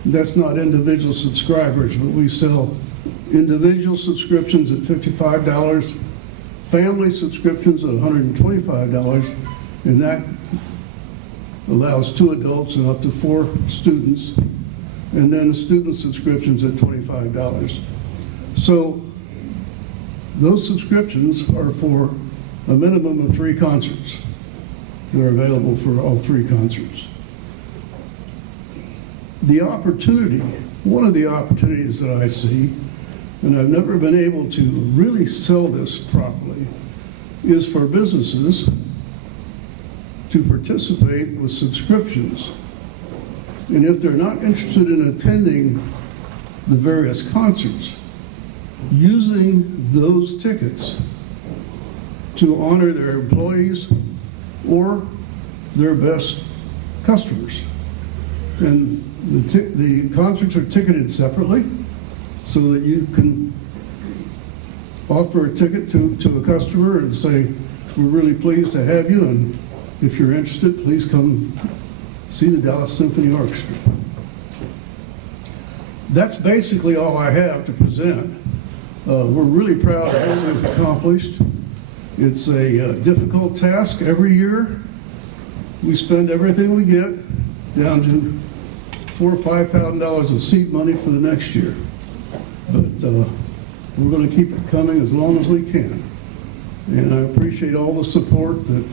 That's not individual subscribers, but we sell individual subscriptions at $55, family subscriptions at $125, and that allows 2 adults and up to 4 students, and then student subscriptions at $25. So those subscriptions are for a minimum of 3 concerts. They're available for all 3 concerts. The opportunity, one of the opportunities that I see, and I've never been able to really sell this properly, is for businesses to participate with subscriptions. And if they're not interested in attending the various concerts, using those tickets to honor their employees or their best customers. And the concerts are ticketed separately so that you can offer a ticket to a customer and say, we're really pleased to have you, and if you're interested, please come see the Dallas Symphony Orchestra. That's basically all I have to present. We're really proud of what we've accomplished. It's a difficult task every year. We spend everything we get down to $4,000 or $5,000 of seed money for the next year. But we're going to keep it coming as long as we can. And I appreciate all the support that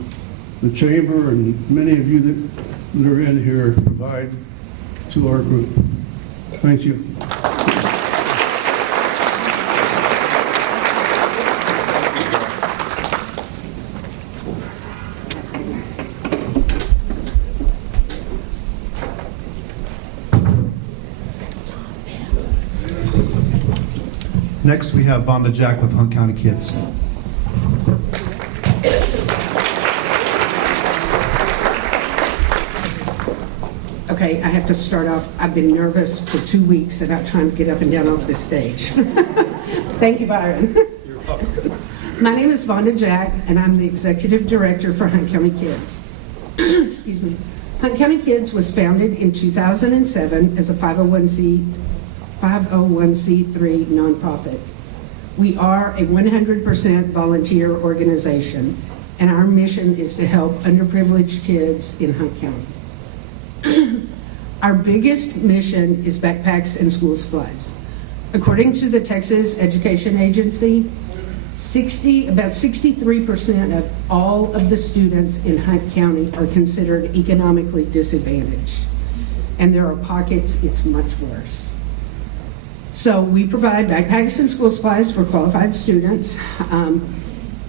the Chamber and many of you that are in here provide to our group. Thank you. Next, we have Vonda Jack with Hunt County Kids. Okay, I have to start off. I've been nervous for 2 weeks about trying to get up and down off this stage. Thank you, Byron. You're welcome. My name is Vonda Jack, and I'm the Executive Director for Hunt County Kids. Excuse me. Hunt County Kids was founded in 2007 as a 501c3 nonprofit. We are a 100% volunteer organization, and our mission is to help underprivileged kids in Hunt County. Our biggest mission is backpacks and school supplies. According to the Texas Education Agency, about 63% of all of the students in Hunt County are considered economically disadvantaged. And there are pockets it's much worse. So we provide backpacks and school supplies for qualified students.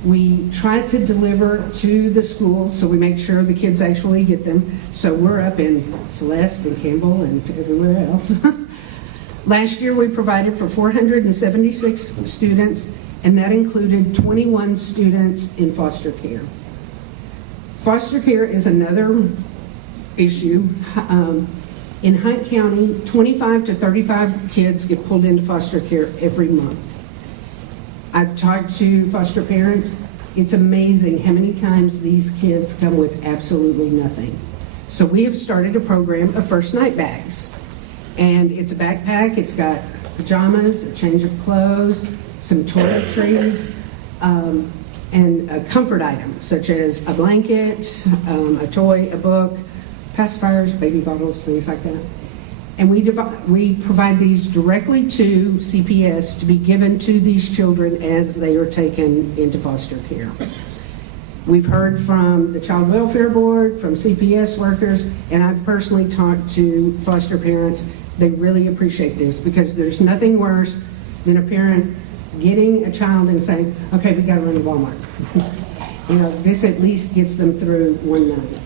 We try to deliver to the schools, so we make sure the kids actually get them. So we're up in Celeste and Campbell and everywhere else. Last year we provided for 476 students, and that included 21 students in foster care. Foster care is another issue. In Hunt County, 25 to 35 kids get pulled into foster care every month. I've talked to foster parents. It's amazing how many times these kids come with absolutely nothing. So we have started a program of first night bags. And it's a backpack, it's got pajamas, a change of clothes, some toiletries, and a comfort item, such as a blanket, a toy, a book, pacifiers, baby bottles, things like that. And we provide these directly to CPS to be given to these children as they are taken into foster care. We've heard from the Child Welfare Board, from CPS workers, and I've personally talked to foster parents. They really appreciate this because there's nothing worse than a parent getting a child and saying, okay, we gotta run to Walmart. This at least gets them through one night.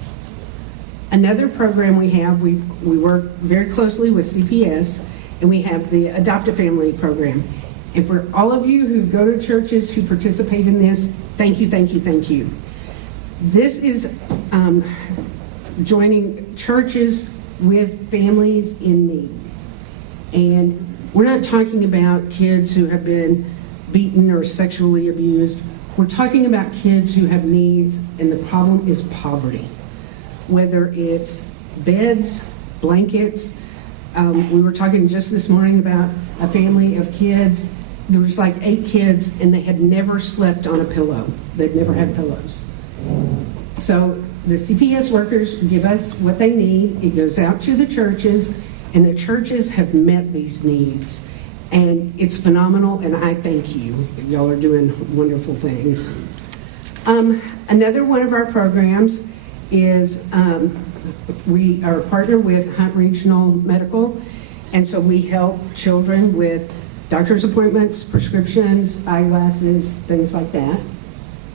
Another program we have, we work very closely with CPS, and we have the Adopt a Family program. And for all of you who go to churches who participate in this, thank you, thank you, thank you. This is joining churches with families in need. And we're not talking about kids who have been beaten or sexually abused. We're talking about kids who have needs, and the problem is poverty. Whether it's beds, blankets. We were talking just this morning about a family of kids. There was like 8 kids, and they had never slept on a pillow. They'd never had pillows. So the CPS workers give us what they need. It goes out to the churches, and the churches have met these needs. And it's phenomenal, and I thank you. Y'all are doing wonderful things. Another one of our programs is we are a partner with Hunt Regional Medical, and so we help children with doctor's appointments, prescriptions, eyeglasses, things like that.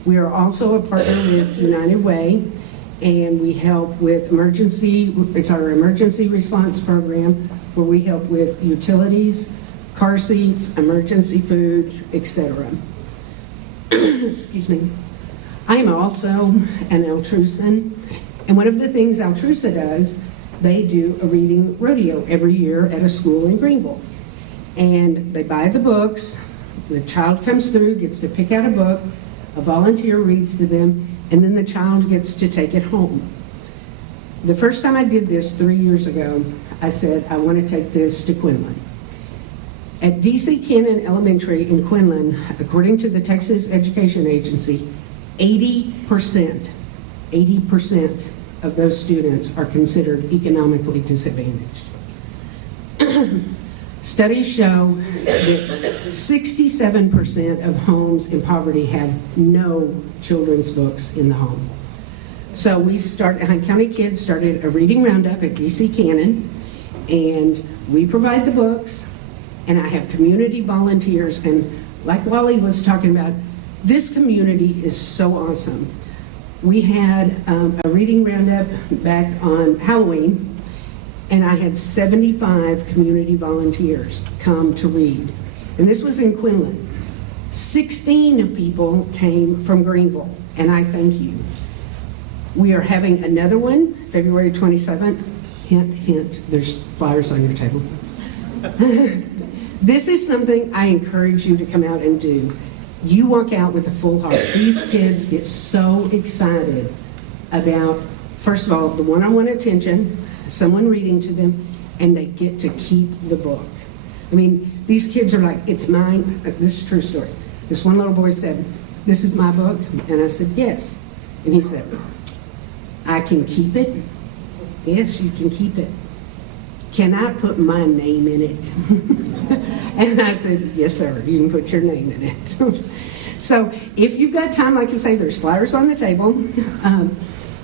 We are also a partner with United Way, and we help with it's our emergency response program, where we help with utilities, car seats, emergency food, etc. Excuse me. I am also an Altrusan, and one of the things Altrusa does, they do a reading rodeo every year at a school in Greenville. And they buy the books, the child comes through, gets to pick out a book, a volunteer reads to them, and then the child gets to take it home. The first time I did this 3 years ago, I said, I want to take this to Quinlan. At D.C. Cannon Elementary in Quinlan, according to the Texas Education Agency, 80% of those students are considered economically disadvantaged. Studies show that 67% of homes in poverty have no children's books in the home. So Hunt County Kids started a reading roundup at D.C. Cannon, and we provide the books, and I have community volunteers, and like Wally was talking about, this community is so awesome. We had a reading roundup back on Halloween, and I had 75 community volunteers come to read. And this was in Quinlan. 16 people came from Greenville, and I thank you. We are having another one, February 27th. Hint, hint, there's flyers on your table. This is something I encourage you to come out and do. You walk out with a full heart. These kids get so excited about, first of all, the one-on-one attention, someone reading to them, and they get to keep the book. I mean, these kids are like, it's mine. This is a true story. This one little boy said, this is my book? And I said, yes. And he said, I can keep it? Yes, you can keep it. Can I put my name in it? And I said, yes, sir, you can put your name in it. So if you've got time, like I say, there's flyers on the table.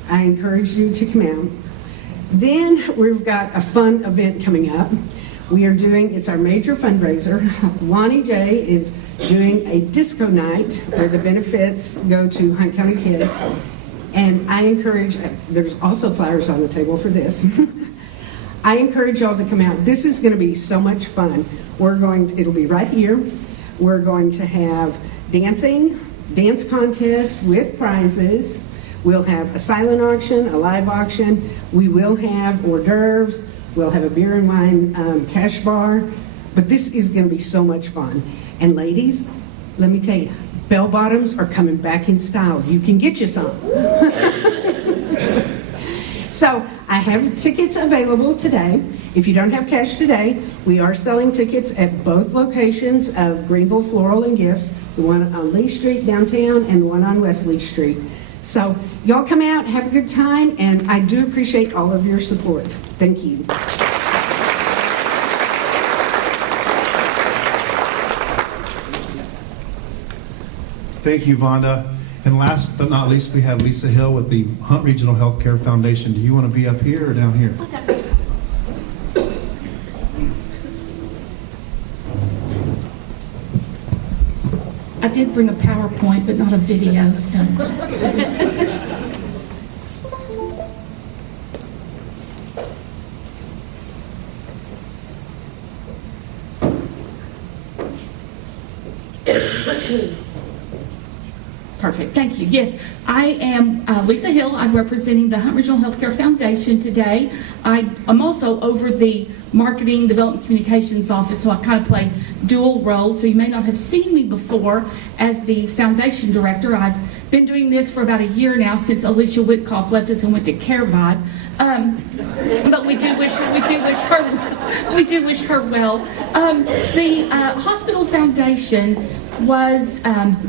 I encourage you to come out. Then we've got a fun event coming up. It's our major fundraiser. Lonnie J is doing a disco night where the benefits go to Hunt County Kids. And I encourage, there's also flyers on the table for this. I encourage y'all to come out. This is going to be so much fun. It'll be right here. We're going to have dance contest with prizes. We'll have a silent auction, a live auction. We will have hors d'oeuvres. We'll have a beer and wine cash bar. But this is going to be so much fun. And ladies, let me tell you, bell bottoms are coming back in style. You can get you some. So I have tickets available today. If you don't have cash today, we are selling tickets at both locations of Greenville Floral and Gifts, the one on Lee Street downtown and the one on Wesley Street. So y'all come out, have a good time, and I do appreciate all of your support. Thank you. Thank you, Vonda. And last but not least, we have Lisa Hill with the Hunt Regional Healthcare Foundation. Do you want to be up here or down here? I did bring a PowerPoint, but not a video, so. Perfect, thank you. Yes, I am Lisa Hill. I'm representing the Hunt Regional Healthcare Foundation today. I'm also over the Marketing Development Communications Office, so I kind of play dual roles. So you may not have seen me before as the Foundation Director. I've been doing this for about a year now since Alicia Whitcoff left us and went to CareVibe. But we do wish her well. The Hospital Foundation was,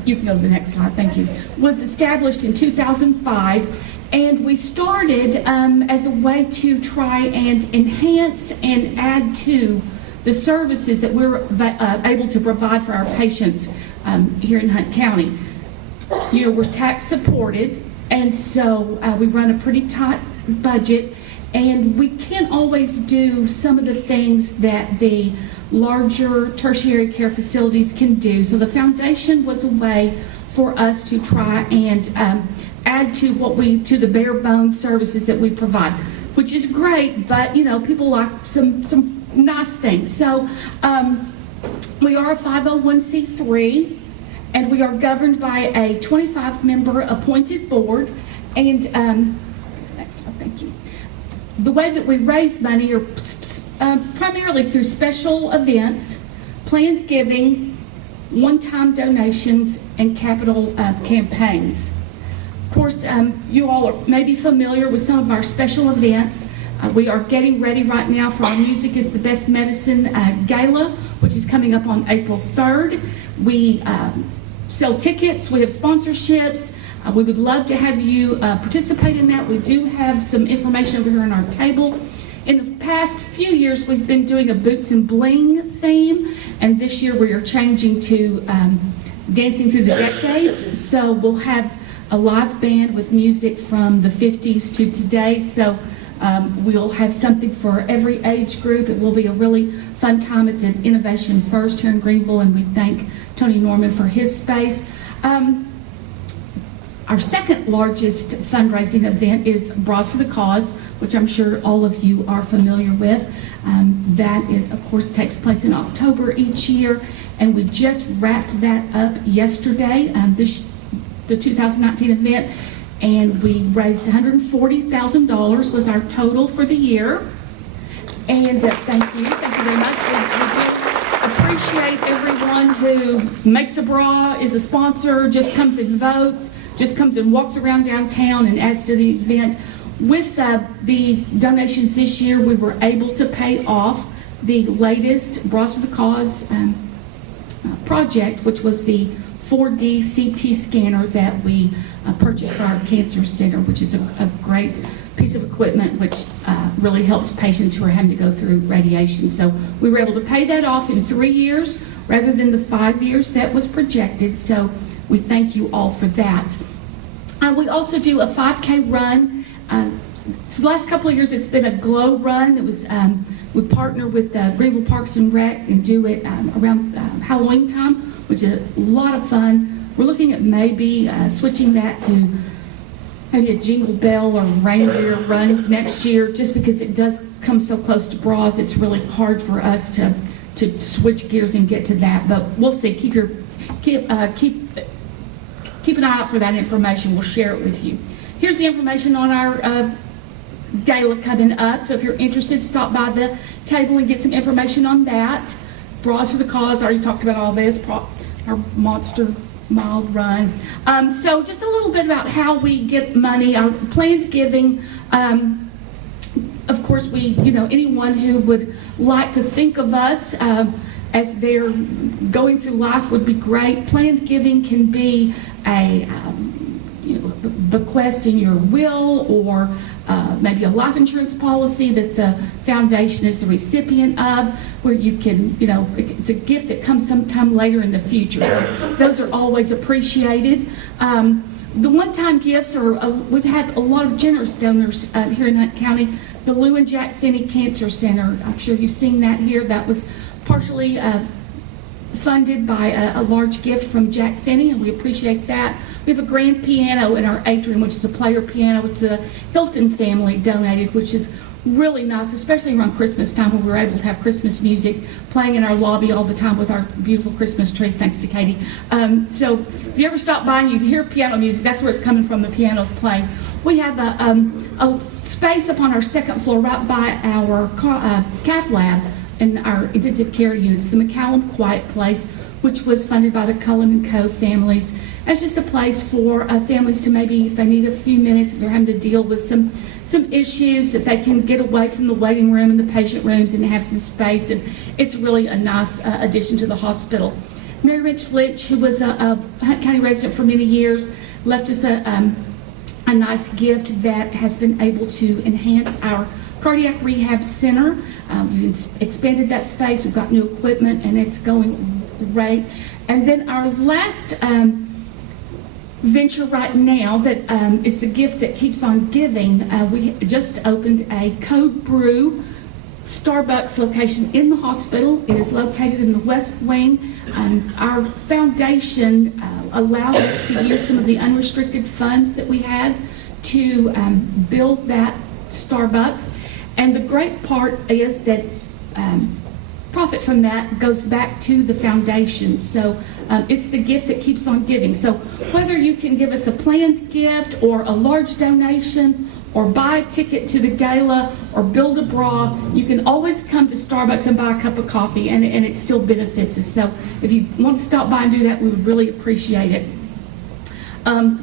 you can go to the next slide, thank you, was established in 2005, and we started as a way to try and enhance and add to the services that we're able to provide for our patients here in Hunt County. You know, we're tax supported, and so we run a pretty tight budget, and we can't always do some of the things that the larger tertiary care facilities can do. So the foundation was a way for us to try and add to to the bare bones services that we provide, which is great, but you know, people like some nice things. So we are a 501c3, and we are governed by a 25-member appointed board. And next slide, thank you. The way that we raise money are primarily through special events, planned giving, one-time donations, and capital campaigns. Of course, you all are maybe familiar with some of our special events. We are getting ready right now for our Music is the Best Medicine Gala, which is coming up on April 3rd. We sell tickets, we have sponsorships. We would love to have you participate in that. We do have some information over here on our table. In the past few years, we've been doing a Boots and Bling theme, and this year we are changing to Dancing Through the Decades. So we'll have a live band with music from the 50s to today. So we'll have something for every age group. It will be a really fun time. It's an Innovation First here in Greenville, and we thank Tony Norman for his space. Our second largest fundraising event is Bras for the Cause, which I'm sure all of you are familiar with. That is, of course, takes place in October each year, and we just wrapped that up yesterday, the 2019 event, and we raised $140,000 was our total for the year. And thank you very much. We appreciate everyone who makes a bra, is a sponsor, just comes and votes, just comes and walks around downtown and adds to the event. With the donations this year, we were able to pay off the latest Bras for the Cause project, which was the 4D CT scanner that we purchased for our cancer center, which is a great piece of equipment which really helps patients who are having to go through radiation. So we were able to pay that off in 3 years rather than the 5 years that was projected. So we thank you all for that. We also do a 5K run. For the last couple of years, it's been a glow run. It was we partner with Greenville Parks and Rec and do it around Halloween time, which is a lot of fun. We're looking at maybe switching that to maybe a Jingle Bell or Reindeer run next year, just because it does come so close to bras. It's really hard for us to switch gears and get to that, but we'll see. Keep an eye out for that information. We'll share it with you. Here's the information on our gala coming up. So if you're interested, stop by the table and get some information on that. Bras for the Cause, I already talked about all this. Our Monster Mile run. So just a little bit about how we get money. Our planned giving. Of course, anyone who would like to think of us as they're going through life would be great. Planned giving can be a bequest in your will, or maybe a life insurance policy that the foundation is the recipient of, where you can, it's a gift that comes sometime later in the future. So those are always appreciated. The one-time gifts are, we've had a lot of generous donors here in Hunt County. The Lou and Jack Finney Cancer Center, I'm sure you've seen that here. That was partially funded by a large gift from Jack Finney, and we appreciate that. We have a grand piano in our atrium, which is a player piano, which the Hilton family donated, which is really nice, especially around Christmas time when we're able to have Christmas music playing in our lobby all the time with our beautiful Christmas tree, thanks to Katie. So if you ever stop by and you hear piano music, that's where it's coming from, the piano's playing. We have a space up on our second floor right by our cath lab and our intensive care units, the McCallum Quiet Place, which was funded by the Cullen and Co. families. That's just a place for families to maybe, if they need a few minutes, if they're having to deal with some issues, that they can get away from the waiting room and the patient rooms and have some space. And it's really a nice addition to the hospital. Mary Rich Lynch, who was a Hunt County resident for many years, left us a nice gift that has been able to enhance our cardiac rehab center. We've expanded that space. We've got new equipment, and it's going great. And then our last venture right now that is the gift that keeps on giving. We just opened a Code Brew Starbucks location in the hospital. It is located in the West Wing. Our foundation allowed us to use some of the unrestricted funds that we had to build that Starbucks. And the great part is that profit from that goes back to the foundation. So it's the gift that keeps on giving. So whether you can give us a planned gift or a large donation or buy a ticket to the gala or build a bra, you can always come to Starbucks and buy a cup of coffee, and it still benefits us. So if you want to stop by and do that, we would really appreciate it.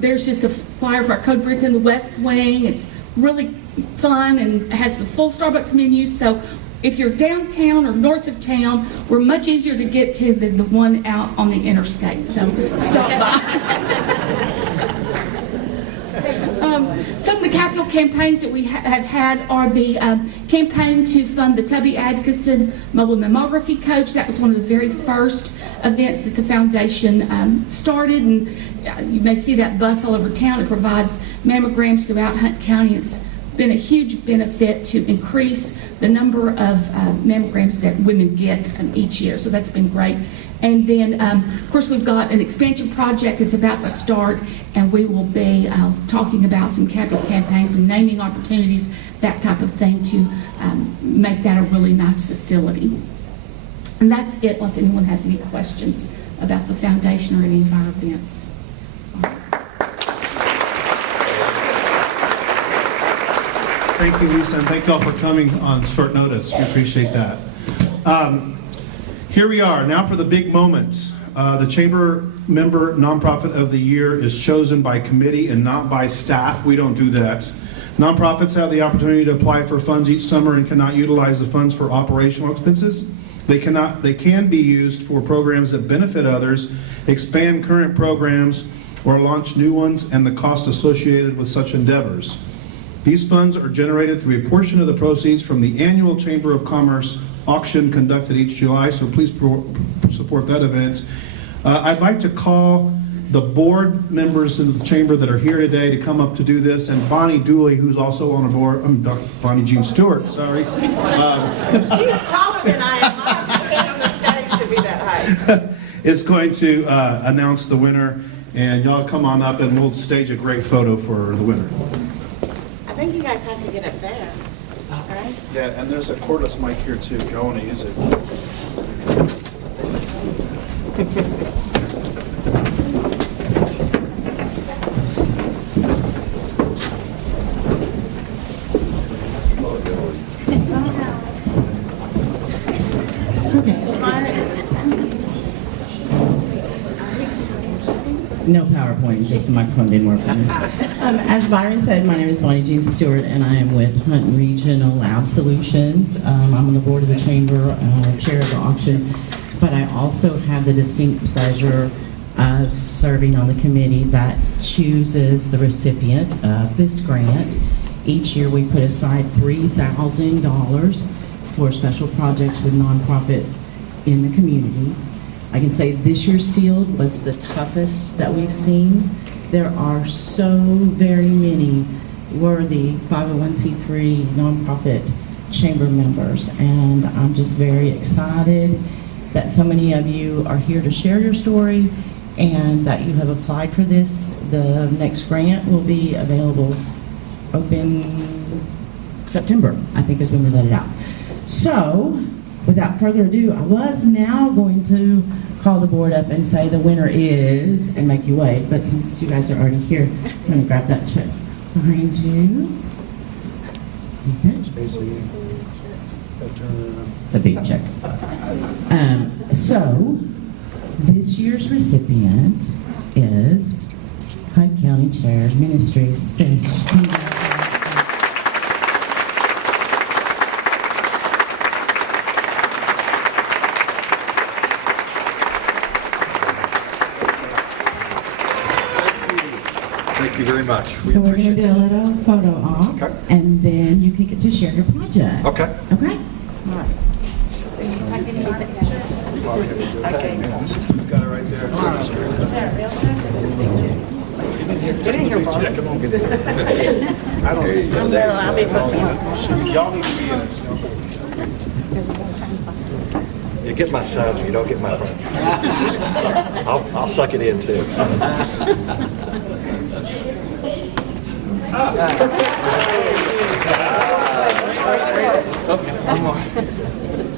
There's just a flyer for our Code Brew in the West Wing. It's really fun and has the full Starbucks menu. So if you're downtown or north of town, we're much easier to get to than the one out on the interstate. So stop by. Some of the capital campaigns that we have had are the campaign to fund the Tubby Atkinson Mobile Mammography Coach. That was one of the very first events that the foundation started, and you may see that bus all over town. It provides mammograms throughout Hunt County. It's been a huge benefit to increase the number of mammograms that women get each year, so that's been great. And then, of course, we've got an expansion project that's about to start, and we will be talking about some capital campaigns, some naming opportunities, that type of thing, to make that a really nice facility. And that's it, unless anyone has any questions about the foundation or any of our events. Thank you, Lisa, and thank you all for coming on short notice. We appreciate that. Here we are, now for the big moment. The Chamber Member Nonprofit of the Year is chosen by committee and not by staff. We don't do that. Nonprofits have the opportunity to apply for funds each summer and cannot utilize the funds for operational expenses. They can be used for programs that benefit others, expand current programs, or launch new ones, and the cost associated with such endeavors. These funds are generated through a portion of the proceeds from the annual Chamber of Commerce auction conducted each July, so please support that event. I'd like to call the board members of the chamber that are here today to come up to do this, and Bonnie Dooley, who's also on the board, Bonnie Jean Stewart, sorry. She's taller than I am. I have to stand on the stage to be that height. Is going to announce the winner, and y'all come on up and we'll stage a great photo for the winner. I think you guys have to get up there. All right? Yeah, and there's a cordless mic here too. If y'all want to use it. No PowerPoint, just the microphone didn't work for me. As Byron said, my name is Bonnie Jean Stewart, and I am with Hunt Regional Lab Solutions. I'm on the board of the chamber, chair of the auction, but I also have the distinct pleasure of serving on the committee that chooses the recipient of this grant. Each year we put aside $3,000 for special projects with nonprofit in the community. I can say this year's field was the toughest that we've seen, there are so very many worthy 501c3 nonprofit chamber members, and I'm just very excited that so many of you are here to share your story and that you have applied for this. The next grant will be available open September, I think is when we let it out. So, without further ado, I was now going to call the board up and say the winner is, and make you wait, but since you guys are already here, I'm going to grab that check behind you. Keep it. It's a big check. So, this year's recipient is Hunt County Chair Ministries Fish. Thank you very much. So we're going to do a little photo op, and then you can get to share your project. Okay. Okay? All right. Are you typing in our picture? Okay. Got it right there. Get in here, Bob. I don't need I'm there, I'll be putting you. Y'all need to be in this. You get my sides, you don't get my front. I'll suck it in too. So.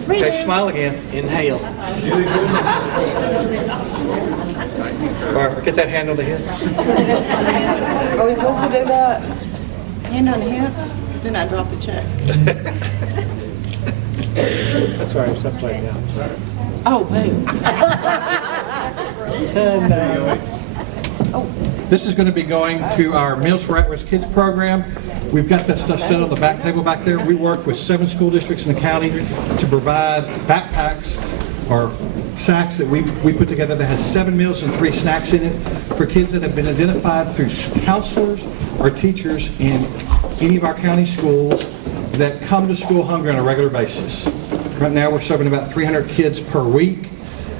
Okay, smile again. Inhale. Or get that hand on the hip. Are we supposed to do that? Hand on the hip? Then I drop the check. That's all right, it's upside down. Oh, boo. This is going to be going to our Meals for At-Risk Kids program. We've got that stuff set on the back table back there. We work with 7 school districts in the county to provide backpacks or sacks that we put together that has 7 meals and 3 snacks in it for kids that have been identified through counselors or teachers in any of our county schools that come to school hungry on a regular basis. Right now we're serving about 300 kids per week.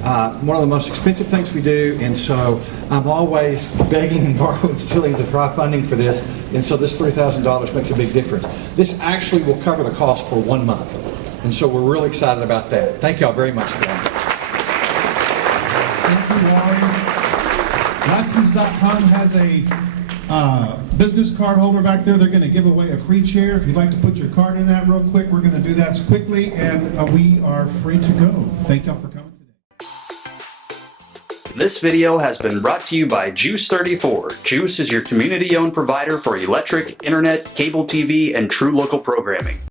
One of the most expensive things we do, and so I'm always begging and borrowing, stealing to try funding for this, and so this $3,000 makes a big difference. This actually will cover the cost for 1 month, and so we're really excited about that. Thank y'all very much for that. Thank you, Wally. Latsons.com has a business card holder back there. They're going to give away a free chair. If you'd like to put your card in that real quick, we're going to do that quickly, and we are free to go. Thank y'all for coming. This video has been brought to you by Juice 34. Juice is your community-owned provider for electric, internet, cable TV, and true local programming.